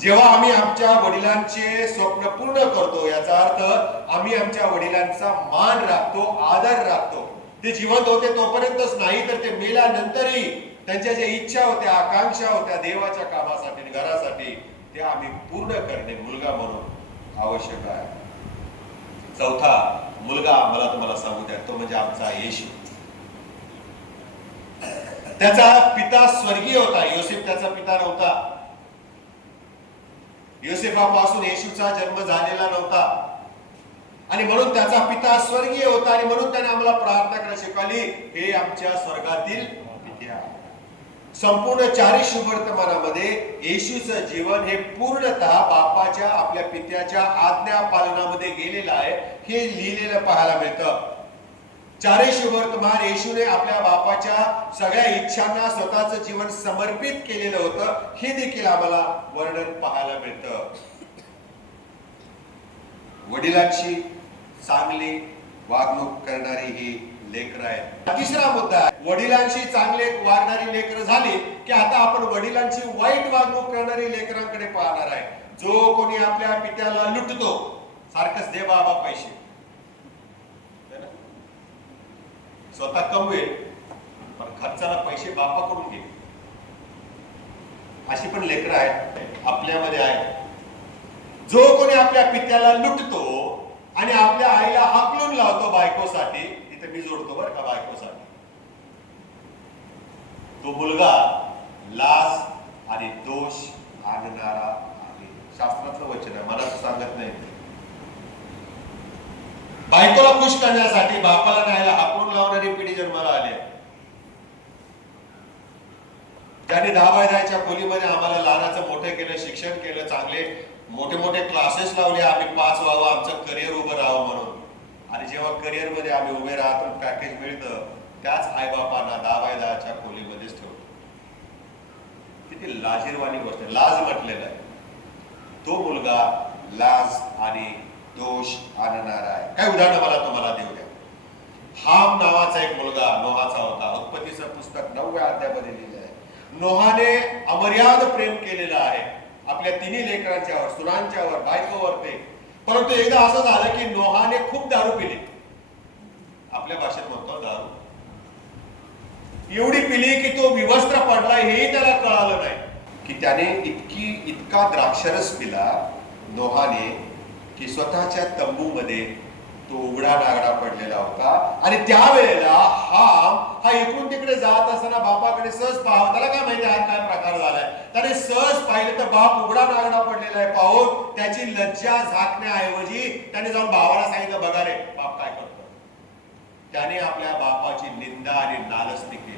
जेव्हा आम्ही आमच्या वडिलांचे स्वप्न पूर्ण करतो याचा अर्थ आम्ही आमच्या वडिलांचा मान राखतो, आदर राखतो. ते जिवंत होते तोपर्यंतच नाही तर ते मेल्यानंतरही त्यांच्या ज्या इच्छा होत्या, आकांक्षा होत्या देवाच्या कामासाठी, घरासाठी, ते आम्ही पूर्ण करणे मुलगा म्हणून आवश्यक आहे. चौथा मुलगा मला तुम्हाला सांगू द्या, तो म्हणजे आमचा येशू. त्याचा पिता स्वर्गीय होता, योसेफ त्याचा पिता नव्हता. योसेफापासून येशूचा जन्म झालेला नव्हता आणि म्हणून त्याचा पिता स्वर्गीय होता आणि म्हणून त्याने आम्हाला प्रार्थना करायला शिकवली, हे आमच्या स्वर्गातील पित्या. संपूर्ण 40 वर्तमानामध्ये येशूचं जीवन हे पूर्णतः बापाच्या आपल्या पित्याच्या आज्ञा पालनामध्ये गेलेलं आहे हे लिहिलेलं पाहायला मिळतं. 40 वर्तमान येशूने आपल्या बापाच्या सगळ्या इच्छांना स्वतःचं जीवन समर्पित केलेलं होतं हे देखील आम्हाला वर्णन पाहायला मिळतं. वडिलांची चांगली वागणूक करणारी ही लेकरं आहेत. तिसरा मुद्दा आहे, वडिलांशी चांगले वागणारी लेकरं झाली की आता आपण वडिलांची वाईट वागणूक करणारी लेकरांकडे पाहणार आहे. जो कोणी आपल्या पित्याला लुटतो, सारखंच दे बाबा पैसे, स्वतः कमवेल पण खर्चाला पैसे बापाकडून घे, अशी पण लेकरं आहेत आपल्यामध्ये आहेत. जो कोणी आपल्या पित्याला लुटतो आणि आपल्या आईला हाकलून लावतो बायकोसाठी, इथे मी जोडतो बरं का, बायकोसाठी, तो मुलगा लाज आणि दोष आणणारा आहे. शास्त्रातलं वचन आहे, मला सांगत नाही. बायकोला खुश करण्यासाठी बापाला न्यायला हाकलून लावणारी पिढी जन्माला आली. ज्यांनी 10/10च्या खोलीमध्ये आम्हाला लहानाचं मोठं केलं, शिक्षण केलं, चांगले मोठे मोठे क्लासेस लावले, आम्ही पास व्हावं, आमचं करिअर उभं राहावं म्हणून. आणि जेव्हा करिअर मध्ये आम्ही उभे राहतो, पॅकेज मिळतं, त्याच आईबापांना 10/10च्या खोलीमध्येच ठेवतो. किती लाजीरवाणी गोष्ट आहे. लाज म्हटलेलं आहे. तो मुलगा लाज आणि दोष आणणारा आहे. काय उदाहरण मला तुम्हाला देऊ द्या. हाम नावाचा एक मुलगा नोहाचा होता. उत्पत्तीचं पुस्तक 9व्या अध्यायामध्ये लिहिलं आहे. नोहाने अमर्याद प्रेम केलेलं आहे आपल्या तिन्ही लेकरांच्यावर, सुनांच्यावर, बायकोवर ते. परंतु एकदा असं झालं की नोहाने खूप दारू पिली. आपल्या भाषेत म्हणतो दारू. एवढी पिली की तो विवस्त्र पडला हेही त्याला कळालं नाही. की त्याने इतका द्राक्षरस पिला नोहाने की स्वतःच्या तंबूमध्ये तो उघडा नागडा पडलेला होता. आणि त्यावेळेला हा इकडून तिकडे जात असताना बापाकडे सहज पाहावं, त्याला काय माहिती आहे काय प्रकार झालाय. त्याने सहज पाहिलं तर बाप उघडा नागडा पडलेला आहे. पाहून त्याची लज्जा झाकण्याऐवजी त्याने जाऊन भावाला सांगितलं, बघा रे बाप काय करतो. त्याने आपल्या बापाची निंदा आणि नालस्ती केली.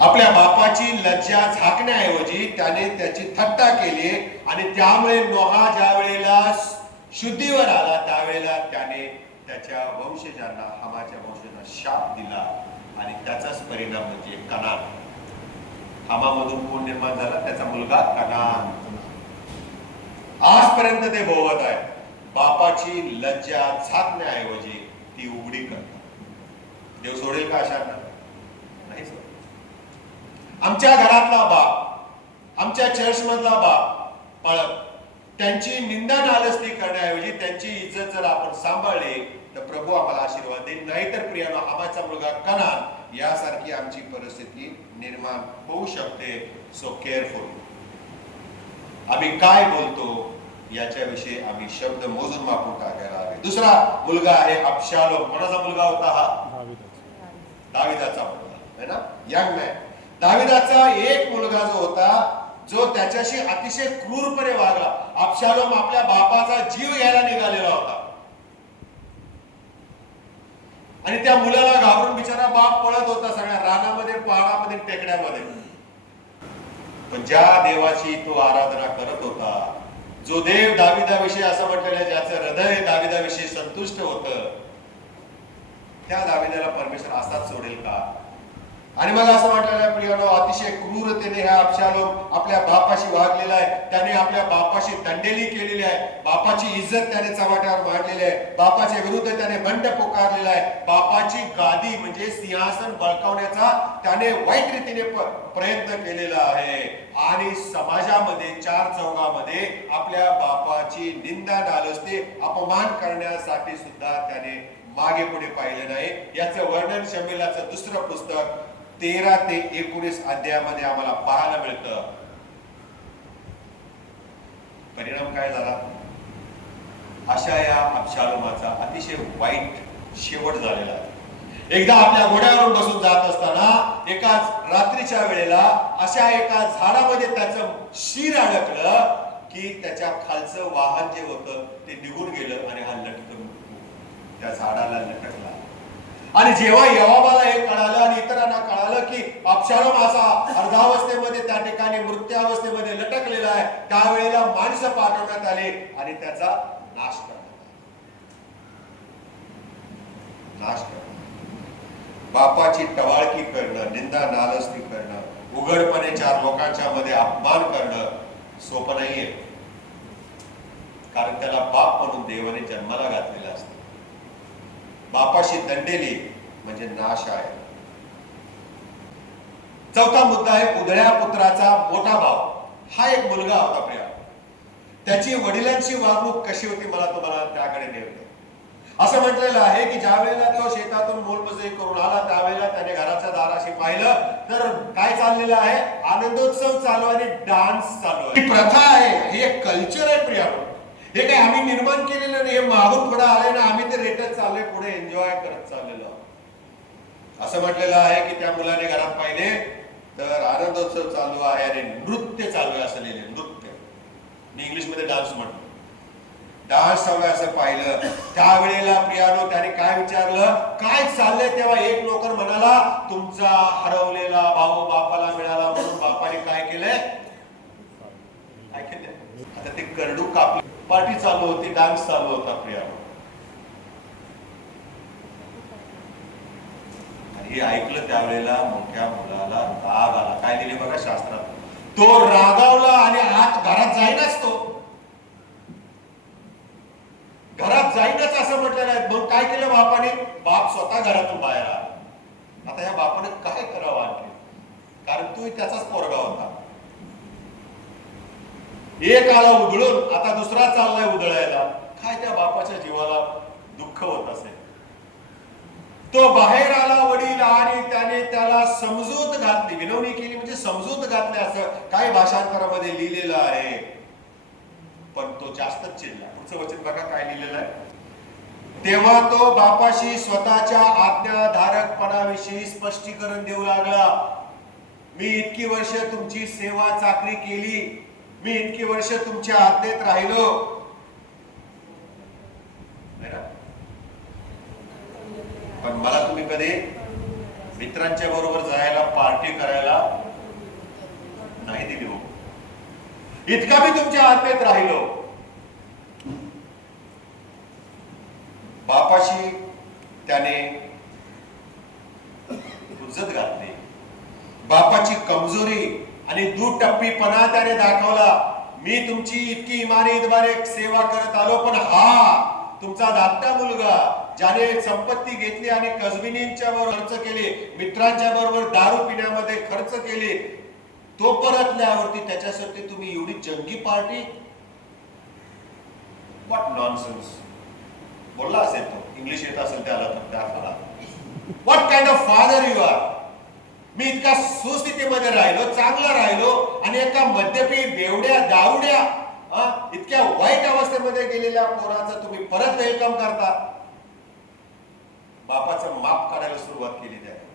आपल्या बापाची लज्जा झाकण्याऐवजी त्याने त्याची थट्टा केली. आणि त्यामुळे नोहा ज्या वेळेला शुद्धीवर आला त्यावेळेला त्याने त्याच्या वंशजांना, हामाच्या वंशजांना शाप दिला. आणि त्याचाच परिणाम म्हणजे कनान. हामामधून कोण निर्माण झाला? त्याचा मुलगा कनान. आजपर्यंत ते भोवत आहे. बापाची लज्जा झाकण्याऐवजी ती उघडी करतात. देव सोडेल का अशा? नाही सोडेल. आमच्या घरातला बाप, आमच्या चर्च मधला बाप पळत त्यांची निंदा नालस्ती करण्याऐवजी त्यांची इज्जत जर आपण सांभाळली तर प्रभू आम्हाला आशीर्वाद देईल. नाहीतर प्रियानो, हामाचा मुलगा कनान यासारखी आमची परिस्थिती निर्माण होऊ शकते. So careful. आम्ही काय बोलतो याच्याविषयी आम्ही शब्द मोजून मापून टाकायला हवे. दुसरा मुलगा आहे अबशालोम. कोणाचा मुलगा होता हा? दाविदाचा मुलगा है ना, यंग मॅन. दाविदाचा एक मुलगा जो होता जो त्याच्याशी अतिशय क्रूरपणे वागला. अबशालोम आपल्या बापाचा जीव घ्यायला निघालेला होता. आणि त्या मुलाला घाबरून बिचारा बाप पळत होता सगळ्या रानामध्ये, पहाडामध्ये, टेकड्यामध्ये. पण ज्या देवाची तो आराधना करत होता, जो देव दाविदाविषयी असं म्हटलेलं ज्याचं हृदय दाविदाविषयी संतुष्ट होतं, त्या दाविदाला परमेश्वर असाच सोडेल का? आणि मला असं वाटलेलं प्रियानो, अतिशय क्रूरतेने हा अबशालोम आपल्या बापाशी वागलेला आहे. त्याने आपल्या बापाशी दंडेली केलेली आहे. बापाची इज्जत त्याने चव्हाट्यावर मांडलेली आहे. बापाच्या विरुद्ध त्याने बंड पुकारलेला आहे. बापाची गादी म्हणजे सिंहासन बळकावण्याचा त्याने वाईट रीतीने प्रयत्न केलेला आहे. आणि समाजामध्ये, चार चौघामध्ये आपल्या बापाची निंदा नालस्ती, अपमान करण्यासाठी सुद्धा त्याने मागे पुढे पाहिले नाही. याचं वर्णन शमूएलाचं दुसरं पुस्तक 13 ते 19 अध्यायामध्ये आम्हाला पाहायला मिळतं. परिणाम काय झाला? अशा या अबशालोमाचा अतिशय वाईट शेवट झालेला आहे. एकदा आपल्या घोड्यावरून बसून जात असताना एकाच रात्रीच्या वेळेला अशा एका झाडामध्ये त्याचं शिर अडकलं की त्याच्या खालचं वाहन जे होतं ते निघून गेलं आणि हा लटकन त्या झाडाला लटकला. आणि जेव्हा यहोवाला हे कळालं आणि इतरांना कळालं की अबशालोम असा अर्धावस्थेमध्ये त्या ठिकाणी मृत्यूअवस्थेमध्ये लटकलेला आहे, त्यावेळेला माणसं पाठवण्यात आले आणि त्याचा नाश करण्यात आला. बापाची टवाळकी करणं, निंदा नालस्ती करणं, उघडपणे 4 लोकांच्या मध्ये अपमान करणं सोपं नाहीये. कारण त्याला बाप म्हणून देवाने जन्माला घातलेला असतो. बापाशी दंडेली म्हणजे नाश आहे. चौथा मुद्दा आहे उधळ्या पुत्राचा मोठा भाव. हा एक मुलगा होता प्रिया. त्याची वडिलांची वागणूक कशी होती मला तुम्हाला त्याकडे नेलं. असं म्हटलेलं आहे की ज्या वेळेला तो शेतातून मोलमजुरी करून आला त्यावेळेला त्याने घराच्या दाराशी पाहिलं तर काय चाललेलं आहे, आनंदोत्सव चालू आणि डान्स चालू आहे. ही प्रथा आहे, हे एक कल्चर आहे प्रिया. हे काय आम्ही निर्माण केलेलं नाही, हे मागून पुढे आले ना, आम्ही ते रेटत चाललोय, पुढे एन्जॉय करत चाललेलो. असं म्हटलेलं आहे की त्या मुलाने घरात पाहिले तर आनंदोत्सव चालू आहे आणि नृत्य चालू आहे असं लिहिले. नृत्य मी इंग्लिश मध्ये डान्स म्हणतो. डान्स चालू आहे असं पाहिलं त्यावेळेला प्रियानो त्याने काय विचारलं काय चाललंय, तेव्हा एक नोकर म्हणाला तुमचा हरवलेला भाऊ बापाला मिळाला म्हणून बापाने काय केलंय, काय केलंय. आता ते करडू कापले, पार्टी चालू होती, डान्स चालू होता प्रियानो. आणि हे ऐकलं त्यावेळेला मोठ्या मुलाला राग आला. काय दिले बघा शास्त्रात, तो रागावला आणि आत घरात जाईनच, तो घरात जाईनच असं म्हटलेलं आहे. मग काय केलं बापाने, बाप स्वतः घरातून बाहेर आला. आता या बापाने काय करावं आणखी, कारण तू त्याचाच पोरगा होता. एक आला उधळून, आता दुसरा चाललाय उधळायला. काय त्या बापाच्या जीवाला दुःख होत असेल. तो बाहेर आला वडील आणि त्याने त्याला समजूत घातली, विनवणी केली म्हणजे समजूत घातली असं काही भाषांतरामध्ये लिहिलेलं आहे. पण तो जास्तच चिडला. पुढचं वचन बघा काय लिहिलेलं आहे. तेव्हा तो बापाशी स्वतःच्या आज्ञाधारकपणाविषयी स्पष्टीकरण देऊ लागला. मी इतकी वर्ष तुमची सेवा चाकरी केली, मी इतकी वर्ष तुमच्या आज्ञेत राहिलो. पण मला तुम्ही कधी मित्रांच्या बरोबर जायला पार्टी करायला नाही दिली हो. इतका मी तुमच्या आज्ञेत राहिलो. बापाशी त्याने हुज्जत घातली. बापाची कमजोरी आणि दुटप्पीपणा त्याने दाखवला. मी तुमची इतकी इमानी सेवा करत आलो, पण हा तुमचा धाकटा मुलगा ज्याने संपत्ती घेतली आणि कजविनींच्या बरोबर खर्च केले, मित्रांच्या बरोबर दारू पिण्यामध्ये खर्च केले, तो परतल्यावरती त्याच्यासाठी तुम्ही एवढी जंगी पार्टी. व्हॉट नॉनसेन्स बोलला असेल तो, इंग्लिश येत असेल त्याला तर त्याला. What kind of father you are. मी इतका सुस्थितीमध्ये राहिलो, चांगला राहिलो आणि एका मद्यपी बेवड्या दारुड्या इतक्या वाईट अवस्थेमध्ये गेलेल्या पोराचं तुम्ही परत वेलकम करता. बापाचं माफ करायला सुरुवात केली त्याने.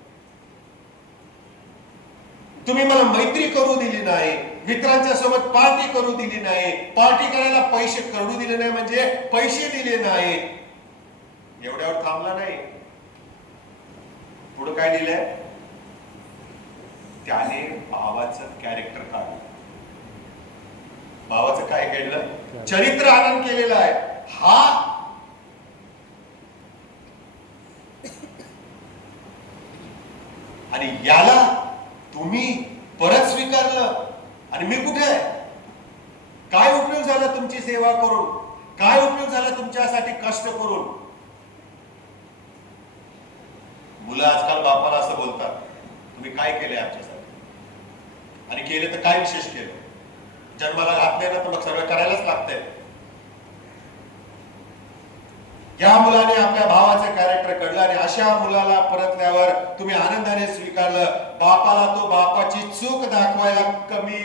तुम्ही मला मैत्री करू दिली नाही, मित्रांच्या सोबत पार्टी करू दिली नाही, पार्टी करायला पैसे करू दिले नाही म्हणजे पैसे दिले नाही. एवढ्यावर थांबला नाही. पुढे काय लिहिलंय, त्याने भावाचं कॅरेक्टर काढलं. भावाचं काय केलं, चरित्र आनंद केलेलं आहे. हा आणि याला तुम्ही परत स्वीकारलं आणि मी कुठे आहे. काय उपयोग झाला तुमची सेवा करून, काय उपयोग झाला तुमच्यासाठी कष्ट करून. मुलं आजकाल बापाला असं बोलतात, तुम्ही काय केलंय आमच्यासाठी, आणि केले तर काय विशेष केलं. जन्माला घातले ना तर मग सगळं करायलाच लागतंय. या मुलाने आपल्या भावाचं कॅरेक्टर कळलं आणि अशा मुलाला परतल्यावर तुम्ही आनंदाने स्वीकारलं. बापाला तो बापाची चूक दाखवायला कमी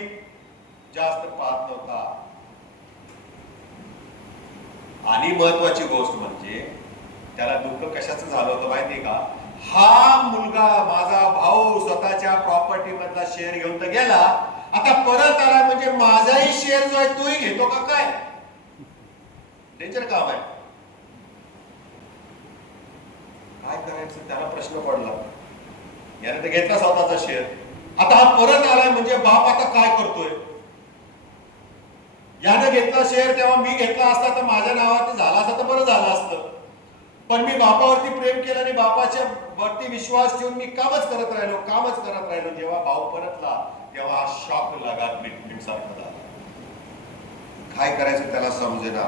जास्त पाहत नव्हता. आणि महत्वाची गोष्ट म्हणजे त्याला दुःख कशाचं झालं होतं माहितीये का, हा मुलगा माझा भाऊ स्वतःच्या प्रॉपर्टी मधला शेअर घेऊन तर गेला, आता परत आला म्हणजे माझाही शेअर जो आहे तोही घेतो का काय. डेंजर काम आहे. काय करायचं त्याला प्रश्न पडला. याने तर घेतला स्वतःचा शेअर. आता हा परत आलाय म्हणजे बाप आता काय करतोय. यानं घेतला शेअर तेव्हा मी घेतला असता तर माझ्या नावात झाला असता तर बरं झालं असतं. पण मी बापावरती प्रेम केलं आणि बापाच्या वरती विश्वास ठेवून मी कामच करत राहिलो. जेव्हा भाऊ परतला तेव्हा हा शॉक लगा ट्रीटमेंट सारखं झाला. काय करायचं त्याला समजेना.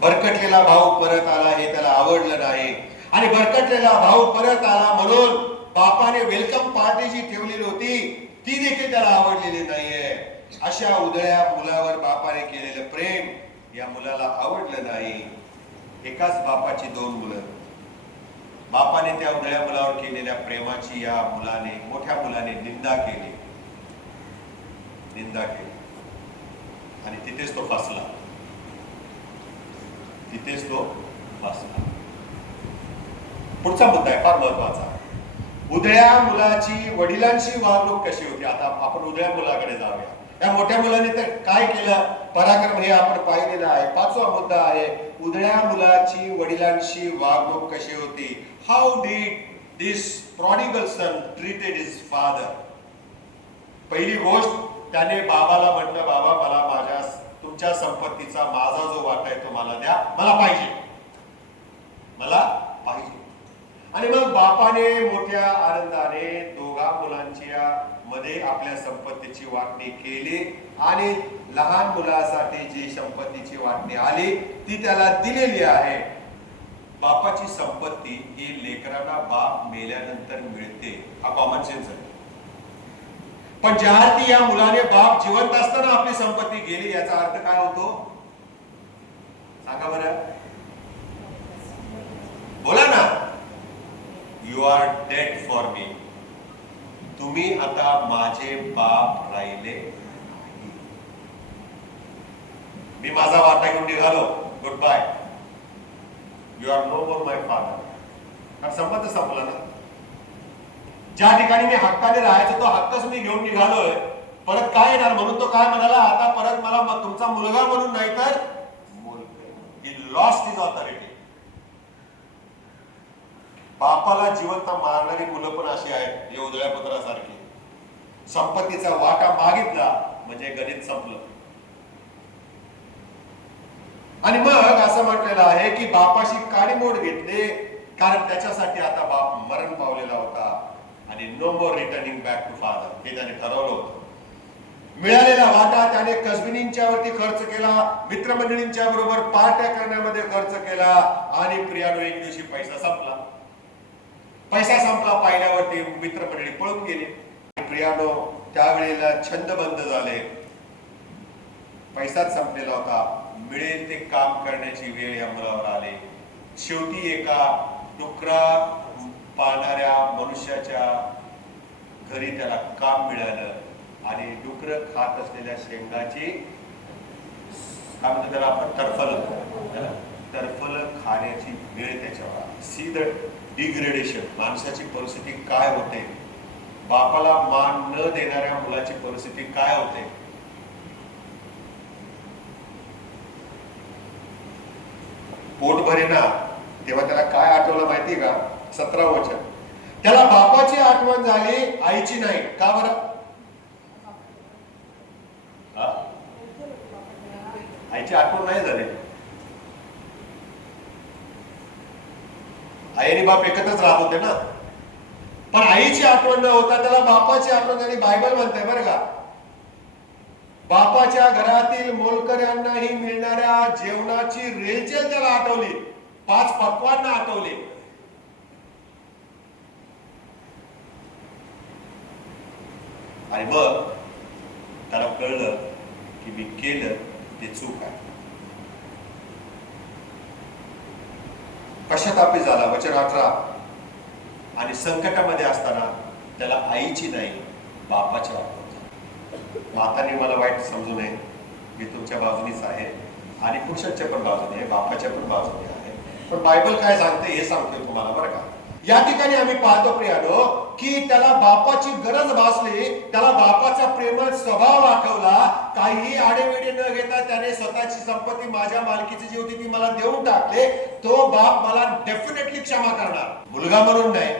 भरकटलेला भाऊ परत आला हे त्याला आवडलं नाही आणि भरकटलेला भाऊ परत आला म्हणून बापाने वेलकम पार्टी जी ठेवलेली होती ती देखील त्याला आवडलेली नाहीये. अशा उधळ्या मुलावर बापाने केलेलं प्रेम या मुलाला आवडलं नाही. एकाच बापाची 2 मुलं. बापाने त्या उधळ्या मुलावर केलेल्या प्रेमाची या मोठ्या मुलाने निंदा केली आणि तिथेच तो फसला. पुढचा मुद्दा आहे फार महत्वाचा. उधळ्या मुलाची वडिलांची वागणूक कशी होती. आता आपण उधळ्या मुलाकडे जाऊया. या मोठ्या मुलाने तर काय केलं पराक्रम हे आपण पाहिलेलं आहे. 5वा मुद्दा आहे उधळ्या मुलाची वडिलांची वागणूक कशी होती. How did this prodigal son treated his father. पहिली गोष्ट त्याने बाबाला म्हटलं बाबा मला तुमच्या संपत्तीचा माझा जो वाटा आहे तो मला द्या. मला पाहिजे. आणि मग बापाने मोठ्या आनंदाने दोघा मुलांच्या मध्ये आपल्या संपत्तीची वाटणी केली आणि लहान मुलासाठी जी संपत्तीची वाटणी आली ती त्याला दिलेली आहे. बापाची संपत्ती ही लेकरांना बाप मेल्यानंतर मिळते. हा कॉमन सेन्स आहे. पण ज्या अर्थी या मुलाने बाप जिवंत असताना आपली संपत्ती गेली याचा अर्थ काय होतो सांगा बरं. बोला ना. You are dead for me. तुम्ही आता माझे बाप राहिले. मी माझा वाटा घेऊन निघालो. Good bye. You are no more my father. कारण संबंध संपला ना. ज्या ठिकाणी मी हक्काने राहायचो तो हक्कच मी घेऊन निघालोय. परत काय येणार म्हणून तो काय म्हणाला आता परत मला तुमचा मुलगा म्हणून नाही तर ही लॉस्ट हिज ऑथॉरिटी. बापाला जिवंत मारणारी मुलं पण अशी आहेत हे उधळ्या पत्रासारखी. संपत्तीचा वाटा मागितला म्हणजे गणित संपलं. आणि मग असं म्हटलेलं आहे की बापाशी काडीमोड घेतले कारण त्याच्यासाठी आता बाप मरण पावलेला होता आणि no more returning back to father हे त्याने ठरवलं होतं. मिळालेला वाटा त्याने कसबिनींच्या वरती खर्च केला. मित्रमंडळींच्या बरोबर पार्ट्या करण्यामध्ये खर्च केला आणि प्रियानो एक दिवशी पैसा संपला पाहिल्यावरती मित्रमंडळी पळून गेले. प्रियानो त्यावेळेला छंदबंद झाले. पैसाच संपलेला होता. मिळेल ते काम करण्याची वेळ या मुलावर आली. शेवटी एका डुकरा पाळणाऱ्या मनुष्याच्या घरी त्याला काम मिळालं आणि डुकर खात असलेल्या शेंगाची काय म्हणतो त्याला आपण टरफल खाण्याची वेळ त्याच्यावर आली. See the degradation. माणसाची परिस्थिती काय होते. बापाला मान न देणाऱ्या मुलाची परिस्थिती काय होते. पोट भरेना तेव्हा त्याला काय आठवलं माहिती का. 17वं वचन. त्याला बापाची आठवण झाली आईची नाही. का बरं. आईची आठवण नाही झाली. आई आणि बाप एकत्रच राहत होते ना. पण आईची आठवण न होता त्याला बापाची आठवण झाली. बायबल म्हणते बरं का बापाच्या घरातील मोलकऱ्यांनाही मिळणाऱ्या जेवणाची रेलचेल त्याला आठवली. 5 पक्वांना आठवले. आणि मग त्याला कळलं की मी केलं ते चूक आहे. पश्चातापी झाला. वचन 18. आणि संकटामध्ये असताना त्याला आईची नाही बापाची आठवण. मातांनी मला वाईट समजू नये. मी तुमच्या बाजूनीच आहे आणि पुरुषांच्या पण बाजूने आहे बापाच्या पण बाजूने आहे. पण बायबल काय सांगते हे सांगतोय तुम्हाला बरं का. या ठिकाणी आम्ही पाहतो प्रियानो की त्याला बापाची गरज भासली. त्याला बापाचा प्रेमळ स्वभाव आठवला. काहीही आडेवेडे न घेता त्याने स्वतःची संपत्ती माझ्या मालकीची जी होती ती मला देऊन टाकले, तो बाप मला डेफिनेटली क्षमा करणार. मुलगा म्हणून नाही,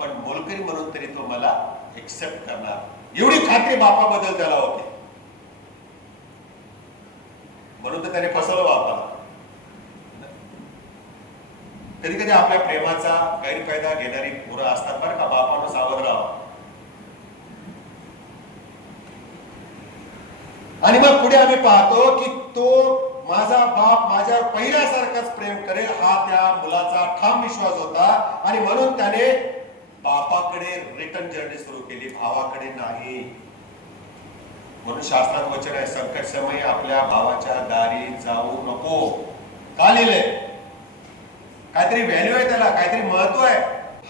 पण मोलकरी म्हणून तरी तो मला एक्सेप्ट करणार, एवढी खात्री बापाबद्दल त्याला होती. म्हणून तर त्याने फसवलं बापाला. कधी कधी आपल्या प्रेमाचा गैरफायदा घेणारी पोरं असतात बरं का. बापानं सावध राहावं. आणि मग पुढे आम्ही पाहतो की तो माझा बाप माझ्यावर पहिल्यासारखाच प्रेम करेल हा त्या मुलाचा ठाम विश्वास होता. आणि म्हणून त्याने बापाकडे रिटर्न जर्नी सुरू केली, भावाकडे नाही. म्हणून शास्त्रात वचन आहे, संकट समयी आपल्या भावाच्या दारी जाऊ नको. का लिहिलंय? काहीतरी व्हॅल्यू आहे त्याला, काहीतरी महत्व आहे.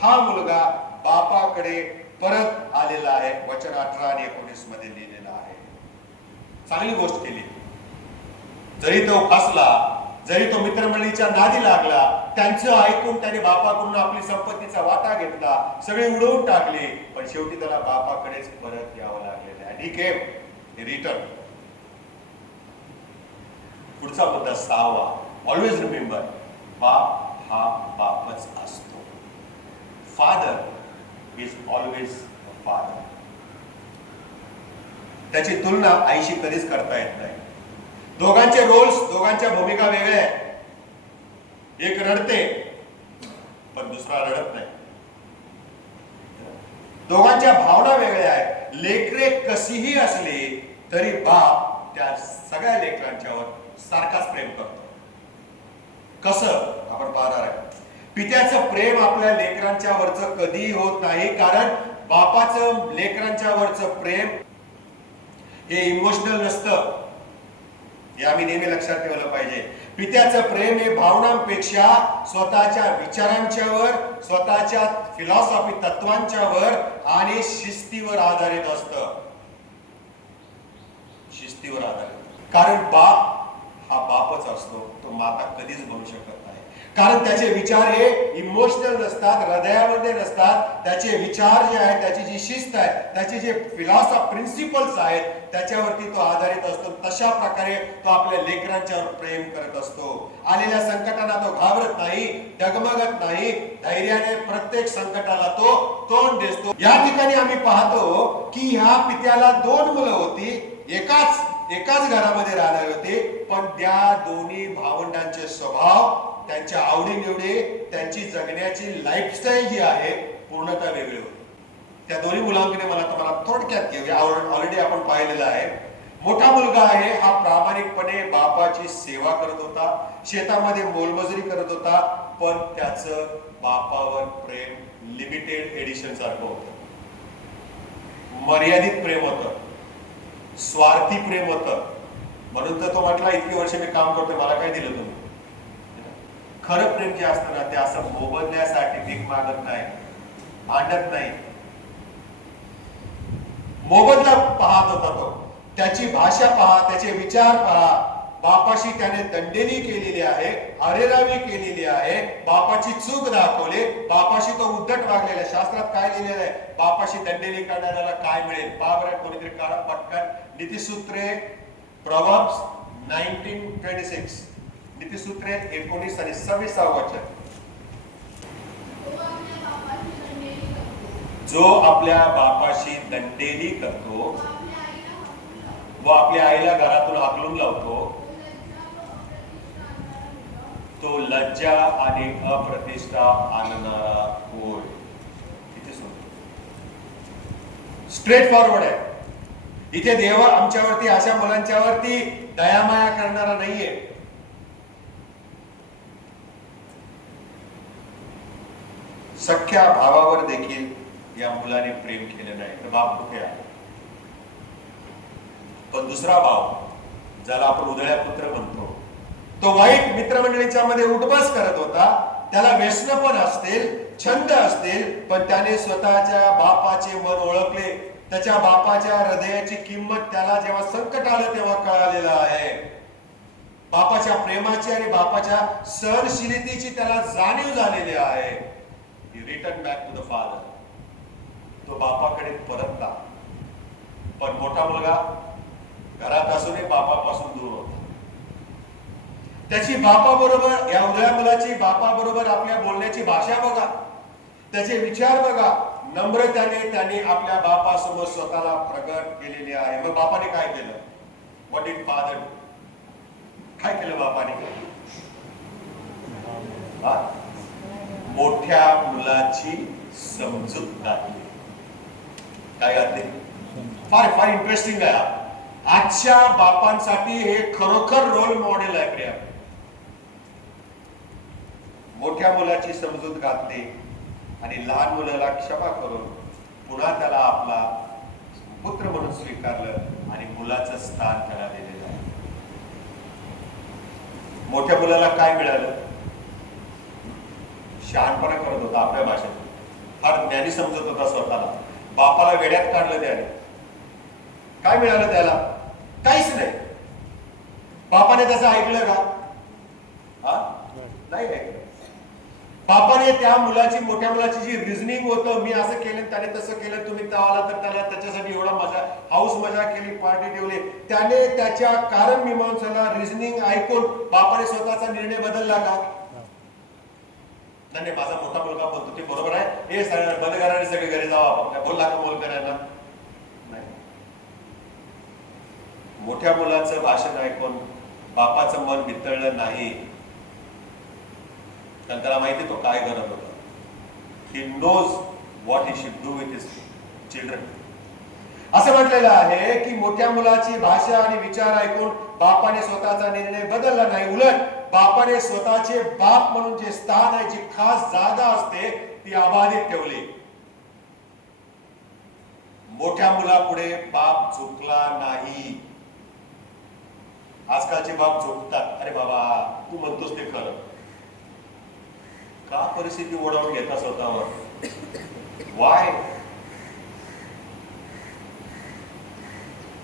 हा मुलगा बापाकडे परत आलेला आहे. वचन 18 आणि 19 मध्ये लिहिलेला आहे. चांगली गोष्ट केली. जरी तो फसला, जरी तो मित्रमंडळीच्या नादी लागला, त्यांचं ऐकून त्याने बापाकडून आपली संपत्तीचा वाटा घेतला, सगळे उडवून टाकले, पण शेवटी त्याला बापाकडेच परत यावं लागलेलं आहे. ठीक आहे, रिटर्न. पुढचा मुद्दा 6वा. ऑलवेज रिमेंबर, बाप हा बापच असतो. Father is always a father. त्याची तुलना आईशी कधीच करता येत नाही. दोघांचे रोल्स, दोघांच्या भूमिका वेगळ्या आहेत. एक रडते पण दुसरा रडत नाही. दोघांच्या भावना वेगळ्या आहेत. लेकरे कशीही असली तरी बाप त्या सगळ्या लेकरांच्यावर सारखाच प्रेम करतो. कसं आपण पाहणार आहे. पित्याचं प्रेम आपल्या लेकरांच्या वरचं कधीही होत नाही, कारण बापाचं लेकरांच्या वरचं प्रेम हे इमोशनल नसतं. हे आम्ही नेहमी लक्षात ठेवलं पाहिजे. पित्याचं प्रेम हे भावनांपेक्षा स्वतःच्या विचारांच्यावर, स्वतःच्या फिलॉसॉफी तत्वांच्यावर आणि शिस्तीवर आधारित असतं. शिस्तीवर आधारित. कारण बाप हा बापच असतो, तो माता कधीच बनू शकत नाही. कारण त्याचे विचार हे इमोशनल नसतात, हृदयामध्ये नसतात. त्याचे विचार जे आहेत, त्याची जी शिस्त आहे, त्याचे जे फिलॉसॉफी प्रिन्सिपल्स आहेत, त्याच्यावरती तो आधारित असतो. तशा प्रकारे तो आपल्या लेकरांच्यावर प्रेम करत असतो. आलेल्या संकटांना तो घाबरत नाही, डगमगत नाही. धैर्याने प्रत्येक संकटाला तो तोंड देतो. या ठिकाणी आम्ही पाहतो की ह्या पित्याला 2 मुलं होती. एकाच घरामध्ये राहणारे होते, पण त्या दोन्ही भावंडांचे स्वभाव, त्यांच्या आवडीनिवडी, त्यांची जगण्याची लाईफस्टाईल जी आहे पूर्णतः वेगळी होती. त्या दोन्ही मुलांकडे मला तुम्हाला थोडक्यात घेऊया. ऑलरेडी आपण पाहिलेलं आहे. मोठा मुलगा आहे हा प्रामाणिकपणे बापाची सेवा करत होता, शेतामध्ये मोलमजुरी करत होता, पण त्याचं बापावर प्रेम लिमिटेड एडिशन सारखं होतं. मर्यादित प्रेम होतं, स्वार्थी प्रेम होतं. म्हणून तर तो म्हटला, इतकी वर्ष मी काम करतोय, मला काय दिलं तुम्ही? खरं प्रेम जे असतं ना, ते असं मोबदल्यासाठी भीक मागत नाही, भांडत नाही. मोबदला पाहत होता तो. त्याची भाषा पहा, त्याचे विचार पहा. बापाशी त्याने दंडेली केलेली आहे, अरेरावी केलेली आहे, बापाची चूक दाखवली, बापाशी तो उद्धट वागलेला. शास्त्रात काय लिहिलेलं आहे? बापाशी दंडेली करणाऱ्याला काय मिळेल? पहा कोणीतरी काढा पटकन. नीतिसूत्रे, प्रोव्हर्ब्स 19:26. नीतिसूत्रे 19 आणि 26 वचन. जो आपल्या बापाशी दंडेली करतो व आपल्या आईला घरातून हाकलून लावतो, तो लज्जा आणि अप्रतिष्ठा आणणारा होय. किती सुंदर, स्ट्रेट फॉरवर्ड आहे. इथे देव आमच्यावरती, अशा मुलांच्यावरती दयामाया करणारा नाहीये. सख्या भावावर देखील या मुलाने प्रेम केलं नाही, तर बाप कुठे आहे? पण दुसरा भाव, ज्याला आपण उधळ्या पुत्र म्हणतो, तो वाईट मित्रमंडळीच्या मध्ये उठबस करत होता. त्याला व्यसन पण असतील, छंद असतील, पण त्याने स्वतःच्या बापाचे मन ओळखले. त्याच्या बापाच्या हृदयाची किंमत त्याला जेव्हा संकट आलं तेव्हा कळालेलं आहे. बापाच्या प्रेमाची आणि बापाच्या सहनशीलतेची त्याला जाणीव झालेली आहे. He returned back to the father. तो बापाकडे परतला. पण मोठा मुलगा घरात असूनही बापापासून दूर होता. त्याची बापाबरोबर, या उद्या मुलाची बापाबरोबर आपल्या बोलण्याची भाषा बघा, त्याचे विचार बघा. नम्रतेने त्याने आपल्या बापासमोर स्वतःला प्रगट केलेले आहे. मग बापाने काय केलं? What did father? काय केलं बापाने? मोठ्या मुलाची समजूत घातली. काय घातली? फार फार इंटरेस्टिंग आहे. आजच्या बापांसाठी हे खरोखर रोल मॉडेल आहे प्रिया. मोठ्या मुलाची समजूत घातली आणि लहान मुलाला क्षमा करून पुन्हा त्याला आपला पुत्र म्हणून स्वीकारलं आणि मुलाचं स्थान त्याला दिलेलं आहे. मोठ्या मुलाला काय मिळालं? शहाणपणा करत होता आपल्या भाषेत, फार ज्ञानी समजत होता स्वतःला. बापाला वेड्यात काढलं त्याने. काय मिळालं त्याला? काहीच नाही. बापाने त्याचं ऐकलं का? नाही ऐकलं. बापाने त्या मुलाची, मोठ्या मुलाची जी रिझनिंग होतं, मी असं केलं त्याने तसं केलं, तुम्ही त्याला तर त्याला त्याच्यासाठी एवढा मजा हाऊस मजा केली, पार्टी ठेवली, त्याने त्याच्या कारण मीमांसेला रिझनिंग ऐकून बापाने स्वतःचा निर्णय बदलला का? नाही, माझा मोठा मुलगा बोलतो ते बरोबर आहे, हे बंद करा, सगळे घरी जावा, आपण बोलला का बोल करायला नाही. मोठ्या मुलाचं भाषण ऐकून बापाचं मन वितळलं नाही. कारण त्याला माहिती तो काय करत होता. He knows what he should do with his children. असं म्हटलेलं आहे की मोठ्या मुलाची भाषा आणि विचार ऐकून बापाने स्वतःचा निर्णय बदलला नाही, उलट बापाने स्वतःचे बाप म्हणून जे स्थान आहे, जी खास जागा असते, ती अबाधित ठेवली. मोठ्या मुलापुढे बाप झुकला नाही. आजकालचे बाप झुकतात. अरे बाबा तू म्हणतोस ते खरं. का परिस्थिती ओढावून घेता स्वतःवर? वाय?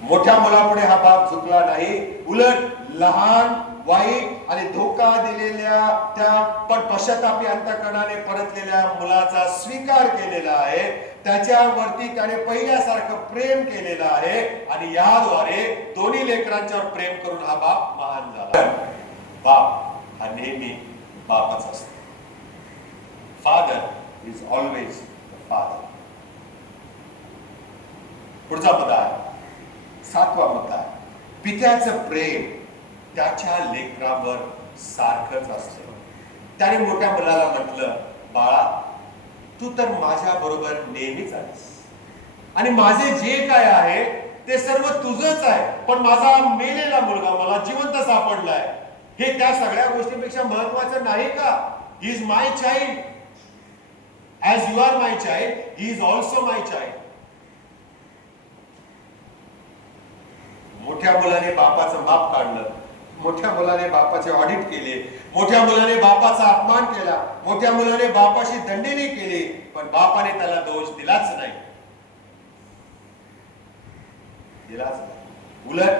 मोठ्या मुलापुढे हा बाप झुकला नाही, उलट लहान, वाईट आणि धोका दिलेल्या त्या पश्चातापी अंतःकरणाने परतलेल्या मुलाचा स्वीकार केलेला आहे. त्याच्यावरती त्याने पहिल्यासारखं प्रेम केलेलं आहे आणि याद्वारे दोन्ही लेकरांच्यावर प्रेम करून हा बाप महान झाला. बाप हा नेहमी बापच असतो. Father is always the father. पुढचा मुद्दा आहे, 7वा मुद्दा आहे, पित्याचं प्रेम त्याच्या लेकरावर सारखंच असतं. त्याने मोठ्या मुलाला म्हटलं, बाळा तू तर माझ्या बरोबर नेहमीच आहेस आणि माझे जे काय आहे ते सर्व तुझंच आहे, पण माझा मेलेला मुलगा मला जिवंत सापडलाय, हे त्या सगळ्या गोष्टींपेक्षा महत्वाचं नाही का? He is my child. As you are my child, he is also my child. मोठ्या मुलाने बापाचं माप काढलं, मोठ्या मुलाने बापाचे ऑडिट केले, मोठ्या मुलाने बापाचा अपमान केला, मोठ्या मुलाने बापाशी दंडेली केली, पण बापाने त्याला दोष दिलाच नाही. उलट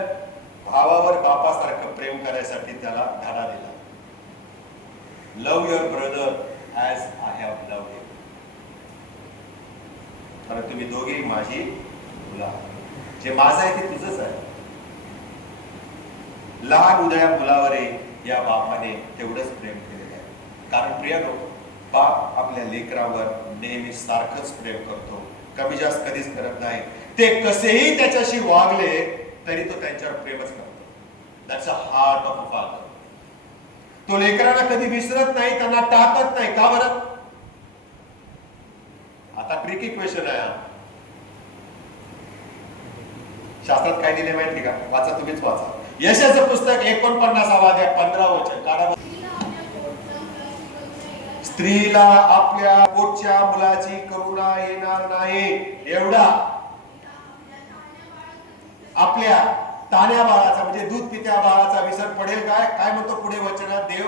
भावावर बापासारखं प्रेम करायसाठी त्याला धडा दिला. Love your brother as I have loved him. कारण तुम्ही दोघे माझी मुलं, जे माझं आहे ते तुझंच आहे. लहान उदया मुलावरही या बापाने तेवढंच प्रेम केलेलं आहे. कारण प्रियानो, बाप आपल्या लेकरावर नेहमी सारखंच प्रेम करतो, कमी जास्त कधीच करत नाही. ते कसेही त्याच्याशी वागले तरी तो त्यांच्यावर प्रेमच करतो. That's a heart of a father. तो लेकरांना कधी विसरत नाही, त्यांना टाकत नाही. का बरं? आता ट्रिकी क्वेश्चन आहे. शास्त्रात काय दिले माहिती का? वाचा, तुम्हीच वाचा. यशाचं पुस्तक 49वा अध्याय 15 वचन काढा. स्त्रीला आपल्या पोटच्या मुलाची करुणा येणार नाही, एवढा आपल्या तान्या बाळाचा म्हणजे दूध पित्या बाळाचा विसर पडेल काय? काय म्हणतो पुढे वचनात देव?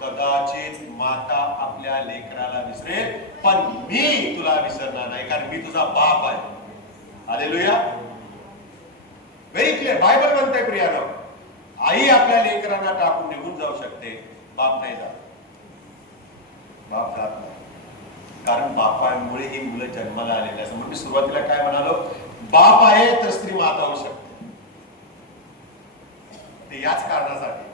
कदाचित माता आपल्या लेकराला विसरेल, पण मी तुला विसरणार नाही, कारण मी तुझा बाप आहे. हालेलुया. Very clear. बायबल म्हणतंय प्रियानो, आई आपल्या लेकरांना टाकून निघून जाऊ शकते, बाप नाही जात. बाप जात नाही, कारण बापांमुळे ही मुलं जन्माला आलेली असतात. म्हणून मी सुरुवातीला काय म्हणालो, बाप आहे तर स्त्री माता होऊ शकते. याच कारणासाठी.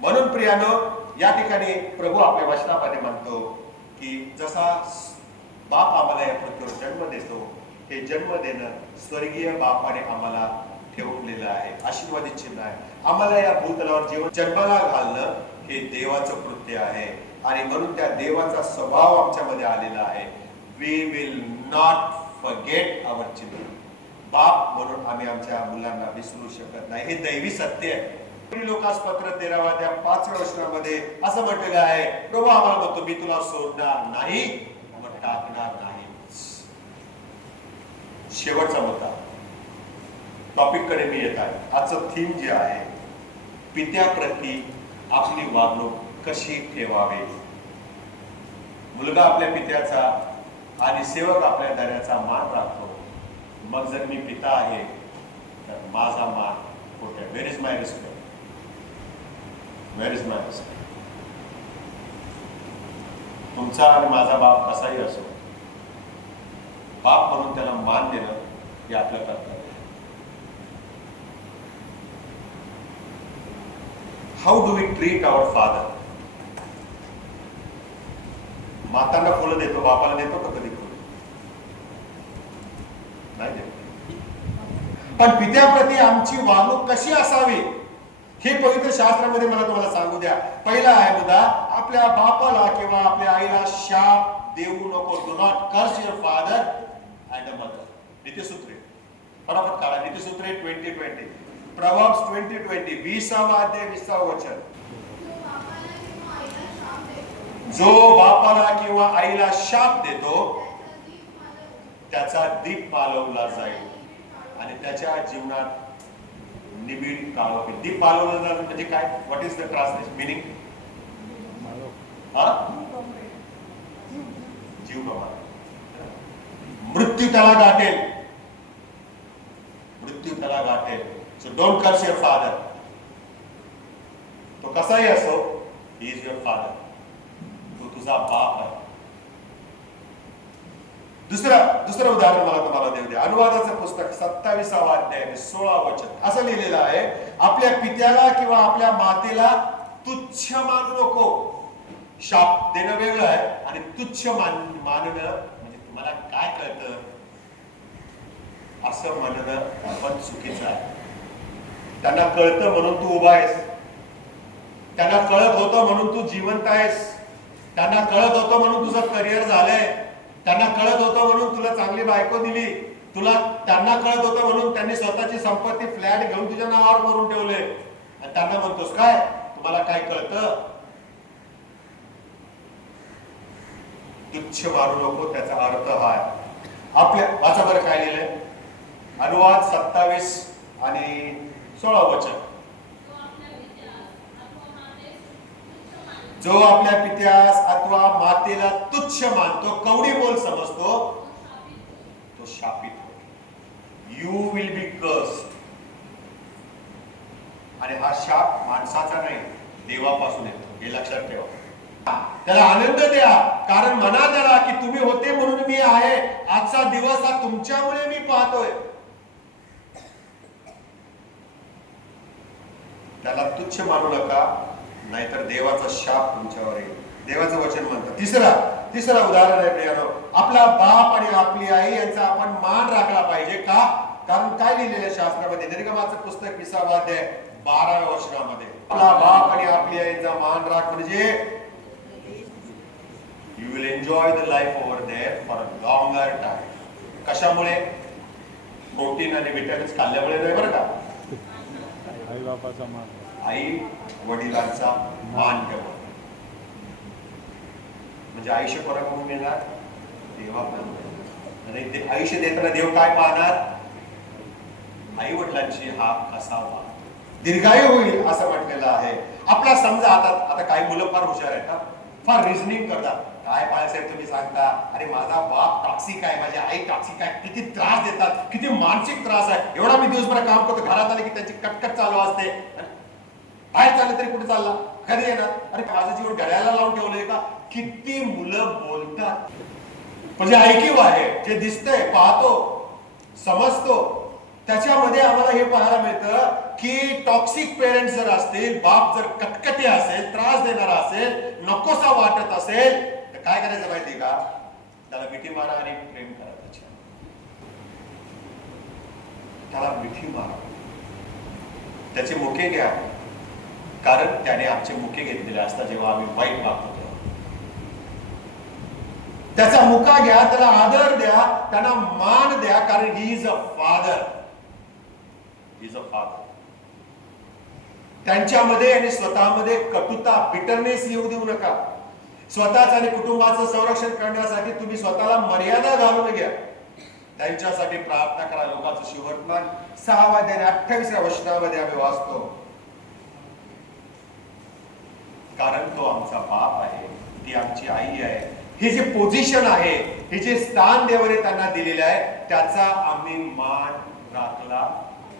म्हणून प्रियानो, या ठिकाणी प्रभू आपल्या वचनामध्ये म्हणतो की जसा बाप आम्हाला या पृथ्वीवर जन्म देतो, हे जन्म देणं स्वर्गीय बापाने आम्हाला ठेवलेलं आहे, आशीर्वादित चिन्ह आहे. आम्हाला या भूतलावर जीवन जन्माला घालणं हे देवाचं कृत्य आहे आणि म्हणून त्या देवाचा स्वभाव आमच्यामध्ये आलेला आहे. We will not forget our children. बाप म्हणून आम्ही आमच्या मुलांना विसरू शकत नाही, हे दैवी सत्य आहे. लोकास पत्र 13 5 वचनामध्ये असं म्हटलेलं आहे, प्रभू आम्हाला म्हणतो मी तुला सोडणार नाही, मग टाकणार नाही. शेवटचा मुद्दा, टॉपिक कडे मी येत आहे. आजचं थीम जे आहे, पित्याप्रती आपली वागणूक कशी ठेवावी. मुलगा आपल्या पित्याचा आणि सेवक आपल्या दऱ्याचा मान राखतो. मग जर मी पिता आहे तर माझा मान कुठे? Where is my respect? Where is my respect? तुमचा आणि माझा बाप कसाही असो, बाप म्हणून त्याला मान देणं हे आपलं कर्तव्य आहे. How do we treat our father? मातांना फुलं देतो, बापाला देतो का कधी फुलं? नाही देत. पण पित्याप्रती आमची वागणूक कशी असावी हे पवित्र शास्त्रामध्ये मला तुम्हाला सांगू द्या. पहिला आहे मुद्दा, आपल्या बापाला किंवा आपल्या आईला शाप देऊ नको. Do not curse your father and a mother. नीतिसूत्रे फटाफट काढा. नीतिसूत्रे 2020, प्रॉव्हर्ब्स 20:20, 20वा अध्याय 20वा वचन. जो बापाला किंवा आईला शाप देतो त्याचा दीप मालवला जाईल आणि त्याच्या जीवनात निबिड काळ होईल. दीप मालवला जाईल म्हणजे काय? What is the translation meaning? जीव गमावला. मृत्यू त्याला गाठेल. मृत्यू त्याला गाठेल. सो डोंट कर्स युअर फादर. तो कसाही असो, ही इज युअर फादर. तो तुझा बाप आहे. दुसरं उदाहरण मला तुम्हाला देऊ द्या. अनुवादाचं पुस्तक 27वा अध्याय 16वा वचन असं लिहिलेलं आहे, आपल्या पित्याला किंवा आपल्या मातेला तुच्छ मानू नको. शाप देणं वेगळं आहे आणि तुच्छ मानणं म्हणजे तुम्हाला काय कळतं असं म्हणणं पण चुकीचं आहे. त्यांना कळतं म्हणून तू उभा आहेस. त्यांना कळत होतं म्हणून तू जिवंत आहेस. त्यांना कळत होतं म्हणून तुझं करिअर झालंय. त्यांना कळत होतं म्हणून तुला चांगली बायको दिली. त्यांना कळत होतं म्हणून त्यांनी स्वतःची संपत्ती फ्लॅट घेऊन तुझ्या नावावर करून ठेवले. आणि त्यांना म्हणतोस काय तुम्हाला काय कळतं? तुच्छ मारू नको, त्याचा अर्थ हा आहे. आपल्या वाचा बरं काय लिहिलंय. अनुवाद 27 आणि 16 वचन. जो आपल्या पित्यास अथवा मातेला तुच्छ मानतो, कवडी बोल समजतो, तो शापित होईल. You will be cursed. आणि हा शाप माणसाचा नाही, देवापासून येतो. हे लक्षात ठेवा. त्याला आनंद द्या, कारण म्हणा त्याला की तुम्ही होते म्हणून मी आहे. आजचा दिवस हा तुमच्यामुळे मी पाहतोय. त्याला तुच्छ मानू नका, नाहीतर देवाचा शाप तुमच्यावर येईल. देवाचं वचन म्हणतं. तिसरा उदाहरण आहे प्रियानो, आपला बाप आणि आपली आई यांचा आपण मान राखला पाहिजे. का? कारण काय लिहिलेलं आहे शास्त्रामध्ये? निर्गमाचं पुस्तक 20वा अध्याय 12व्या वचनामध्ये, आपला बाप आणि आपली आईचा मान राख म्हणजे you will enjoy the life over there for a longer time. कशामुळे? प्रोटीन आणि विटॅमिन्स खाल्ल्यामुळे नाही बरं का. आई बापाचा मान, आई वडिलांचा मान ठेवा. म्हणजे आयुष्य कोणाकडून मिळणार? देवाकडून. आणि ते आयुष्य देताना देव काय पाहणार? आई वडिलांची हा असावा, दीर्घायू होईल असं म्हटलेलं आहे. आपला समजा आता काही मुलं फार हुशार आहेत, फार रिझनिंग करतात. काय बाळासाहेब तुम्ही सांगता, अरे माझा बाप टॉक्सिक आहे, माझी आई टॉक्सिक आहे, किती त्रास देतात, किती मानसिक त्रास आहे. एवढा मी दिवसभर काम करतो, घरात आले की त्यांची कटकट चालू असते. बाहेर चालले तरी कुठे चालला, कधी येणार, अरे माझं जीवन घड्याला लावून ठेवलंय का. किती मुलं बोलतात, म्हणजे ऐकीव आहे, जे दिसतंय, पाहतो, समजतो, त्याच्यामध्ये आम्हाला हे पाहायला मिळतं की टॉक्सिक पेरेंट्स जर असतील, बाप जर कटकटी असेल, त्रास देणारा असेल, नकोसा वाटत असेल, तर काय करायचं माहिती का? त्याला मिठी मारा आणि प्रेम करा. त्याला मिठी मारा, त्याचे मुके घ्या, कारण त्याने आमचे मुके घेतलेले असतात जेव्हा आम्ही वाईट वागतो. त्याचा मुका घ्या, त्याला आदर द्या, त्यांना मान द्या, कारण he is a father. Is a father. त्यांच्यामध्ये आणि स्वतःमध्ये कटुता, बिटरनेस येऊ देऊ नका. स्वतःच आणि कुटुंबाचं संरक्षण करण्यासाठी तुम्ही स्वतःला मर्यादा घालून घ्या. त्यांच्यासाठी प्रार्थना करा. लोकांचं शिवर्तमान 6 आणि 28व्या वचनामध्ये आम्ही वाचतो, कारण तो आमचा बाप आहे, ती आमची आई आहे. हे जे पोझिशन आहे, हे जे स्थान देवाने त्यांना दिलेले आहे, त्याचा आम्ही मान राखला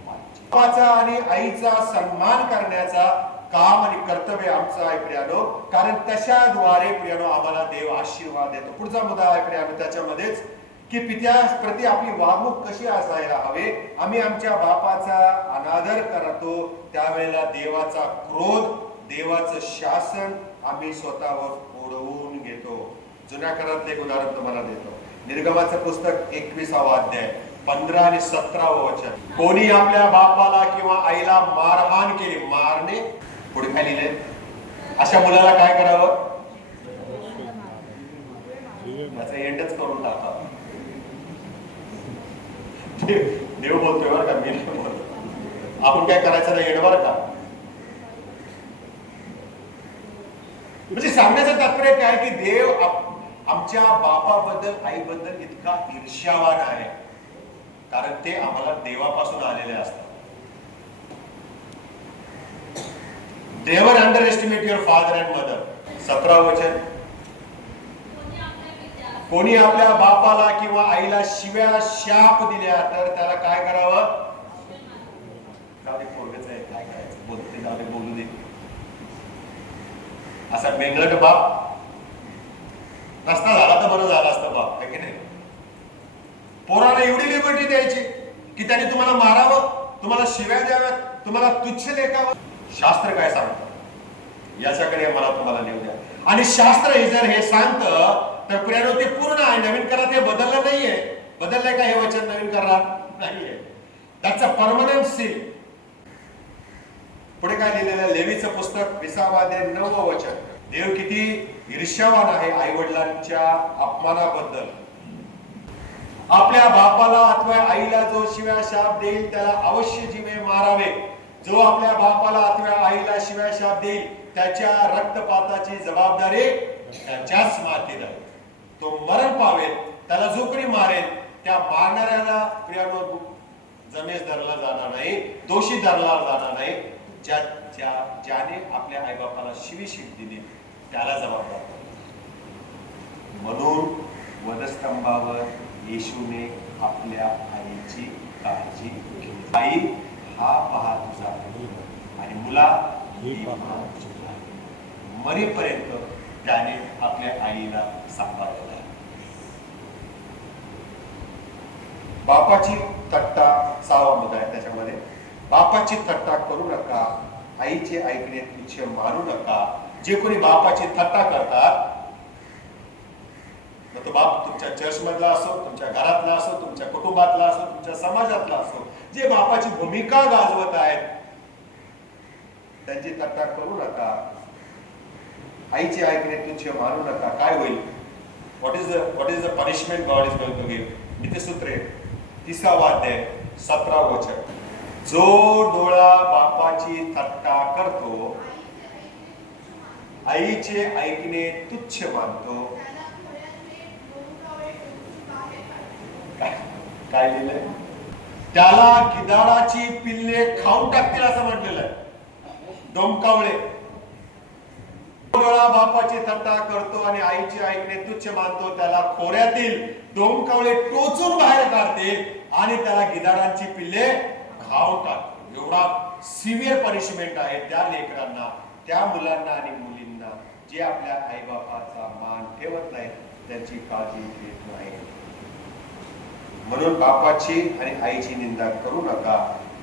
पाहिजे. बापाचा आणि आईचा सन्मान करण्याचा काम आणि कर्तव्य आमचं आहे प्रियानो, कारण तशाद्वारे प्रियानो आम्हाला देव आशीर्वाद देतो. पुढचा मुद्दा आहे प्रियानो त्याच्यामध्येच की पित्या प्रति आपली वागणूक कशी असायला हवे. आम्ही आमच्या बापाचा अनादर करतो त्यावेळेला देवाचा क्रोध, देवाचं शासन आम्ही स्वतःवर ओढवून घेतो. जुन्या करारातलं एक उदाहरण तुम्हाला देतो. निर्गमाचं पुस्तक 21वा अध्याय 15 आणि 17वं वचन. कोणी आपल्या बापाला किंवा आईला मारहाण केली, मारणे, पुढे काय लिहिले, अशा मुलाला काय करावं? त्याचा एंडच करून टाका. देव बोलतोय बरं का, मी नाही बोलतो. आपण काय करायचं नाही, एंड बरं का. म्हणजे सांगण्याचं तात्पर्य काय की देव आमच्या बापाबद्दल, आईबद्दल इतका ईर्ष्यावान आहे, कारण ते आम्हाला देवापासून आलेले असतात. Never under estimate your father and mother. 17 वचन. कोणी आपल्या बापाला किंवा आईला शिव्या शाप दिल्या तर त्याला काय करावं? पोरगच आहे, काय करायचं, बोलते जाऊ दे, बोलू दे. असा बेंगलट बाप नसता झाला तर बरं झालं असतं बाप, आहे की नाही? पोराला एवढी लिबर्टी द्यायची की त्याने तुम्हाला मारावं, तुम्हाला शिव्या द्याव्यात, तुम्हाला तुच्छ लेखावं. शास्त्र काय सांगतं याच्याकडे मला तुम्हाला लिहू द्या. आणि शास्त्र हे जर हे सांगतं तर प्रियानो ते पूर्ण आहे. नवीन करार ते बदललं नाहीये. बदललंय का हे वचन? नवीन करार नाहीये. त्याचा परमनंट सील. पुढे काय लिहिलेलं आहे? लेवीचं पुस्तक 20वा अध्याय 9वं वचन. देव किती ईर्ष्यावान आहे आई वडिलांच्या अपमानाबद्दल. आपल्या बापाला अथवा आईला जो शिव्या शाप देईल त्याला अवश्य जीवे मारावे. जो आपल्या बापाला अथवा आईला शिव्या शाप देईल त्याच्या रक्तपाताची जबाबदारी त्याच्याच माथी राहील. तो मरण पावेल, त्याला जो कोणी मारेल त्या मारणाऱ्याला प्रियानो जमेस धरला जाणार नाही, दोषी धरला जाणार नाही. ज्याने आपल्या आईबापाला शिवीशीप दिली त्याला जबाबदार. म्हणून वधस्तंभावर येशूने आपल्या आईची काळजी घेतली. आई हा पहा तुझा आणि मुला ही पहा तुझा. मरेपर्यंत त्याने आपल्या आईला सांभाळलं. बापाची थट्टा 6वा मुद्दा आहे त्याच्यामध्ये. बापाची थट्टा करू नका, आईचे ऐकणे तुच्छ मानू नका. जे कोणी बापाची थट्टा करतात, मग तो बाप तुमच्या चर्च मधला असो, तुमच्या घरातला असो, तुमच्या कुटुंबातला असो, तुमच्या समाजातला असो, जे बापाची भूमिका गाजवत आहेत त्यांची थट्टा करू नका. आईचे ऐकणे तुच्छ मानू नका. काय होईल? What is the punishment God is going to give? नीतिसूत्रे 30वा अध्याय 17वं वचन. जो डोळा बापाची थट्टा करतो, आईचे ऐकणे तुच्छ मानतो. काय लिहिलंय? त्याला गिधाडाची पिल्ले खाऊन टाकतील असं म्हटलेलं आहे. डोमकावळे. डोळा बापाची थट्टा करतो आणि आईचे ऐकणे तुच्छ मानतो, त्याला खोऱ्यातील डोमकावळे टोचून बाहेर काढतील आणि त्याला गिधाडांची पिल्ले खाऊन टाकतील. एवढा सिव्हिअर पनिशमेंट आहे त्या लेकरांना, त्या मुलांना आणि मुलींना जे आपल्या आईबापाचा मान ठेवत नाहीत, त्यांची काळजी घेत नाही. म्हणून बापाची आणि आईची निंदा करू नका.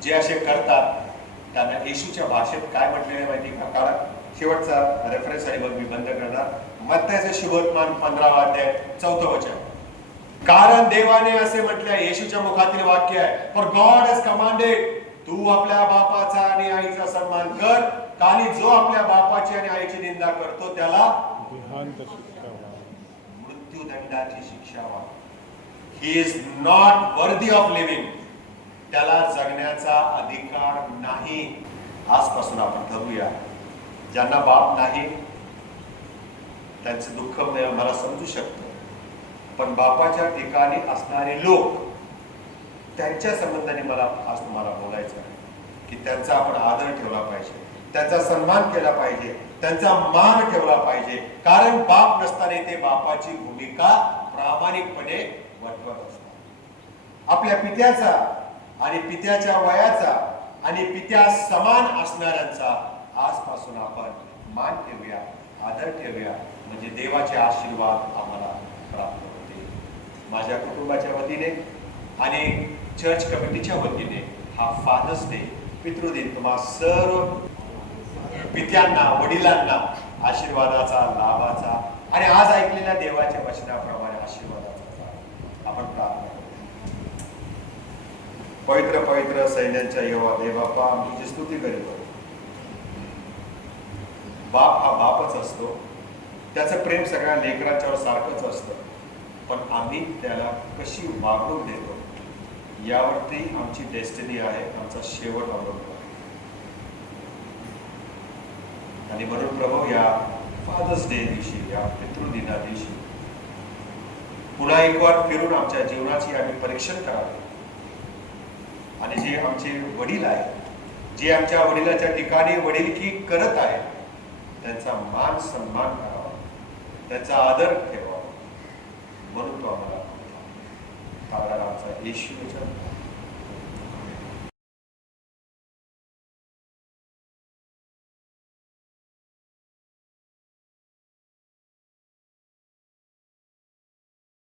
जे असे करतात त्यांना येशूच्या भाषेत काय म्हटलेलं आहे माहिती का? काळा शेवटचा रेफरन्स आहे, मग मी बंद करणार. मत्तयाचे शुभवर्तमान 15 अध्याय 4 वचन. कारण देवाने असे म्हटले, येशूच्या मुखातील वाक्य आहे, फॉर गॉड हॅज कमांडेड, तू आपल्या बापाचा आणि आईचा सन्मान कर, आणि जो आपल्या बापाची आणि आईची निंदा करतो त्याला देहांत शिक्षा व्हावी. मृत्यूदंडाची शिक्षा व्हावी. He is not worthy of living. त्याला जगण्याचा अधिकार नाही. आजपासून आपण ठरवूया, ज्यांना बाप नाही त्यांचं दुःख मला समजू शकतं, पण बापाच्या ठिकाणी असणारे लोक, त्यांच्या संबंधाने मला आज तुम्हाला बोलायचं आहे की त्यांचा आपण आदर ठेवला पाहिजे, त्यांचा सन्मान केला पाहिजे, त्यांचा मान ठेवला पाहिजे. कारण बाप नसताना ते बापाची भूमिका प्रामाणिकपणे वठवत असतात. आपल्या पित्याचा आणि पित्याच्या वयाचा आणि पित्या समान असणाऱ्यांचा आजपासून आपण मान ठेवूया, आदर ठेवूया, म्हणजे देवाचे आशीर्वाद आम्हाला प्राप्त होते. माझ्या कुटुंबाच्या वतीने आणि चर्च कमिटीच्या वतीने हा फादर्स डे, पितृदिन तुम्हा सर्व पित्यांना, वडिलांना आशीर्वादाचा, लाभाचा आणि आज ऐकलेल्या देवाच्या वचनाप्रमाणे आशीर्वादाचा आपण प्रार्थना करू. पवित्र पवित्र सैन्यांच्या यहोवा देवबापा, आम्ही तुझी स्तुती करीतो. बाप हा बापच असतो, त्याचं प्रेम सगळ्या लेकरांच्यावर सारखंच असतं, पण आम्ही त्याला कशी वागणूक देतो यावरती आमची डेस्टिनी आहे, आमचा शेवट अवलंबून आहे. आणि म्हणून प्रभू, या फादर्स डे दिवशी, या पितृदिना दिवशी पुन्हा एक वार फिरून आमच्या जीवनाची आम्ही परीक्षण करावे आणि जे आमचे वडील आहेत, जे आमच्या वडिलाच्या ठिकाणी वडिलकी करत आहेत, त्यांचा मान सन्मान करावा, त्यांचा आदर ठेवावा. म्हणून तो आम्हाला आमचा येशूच्या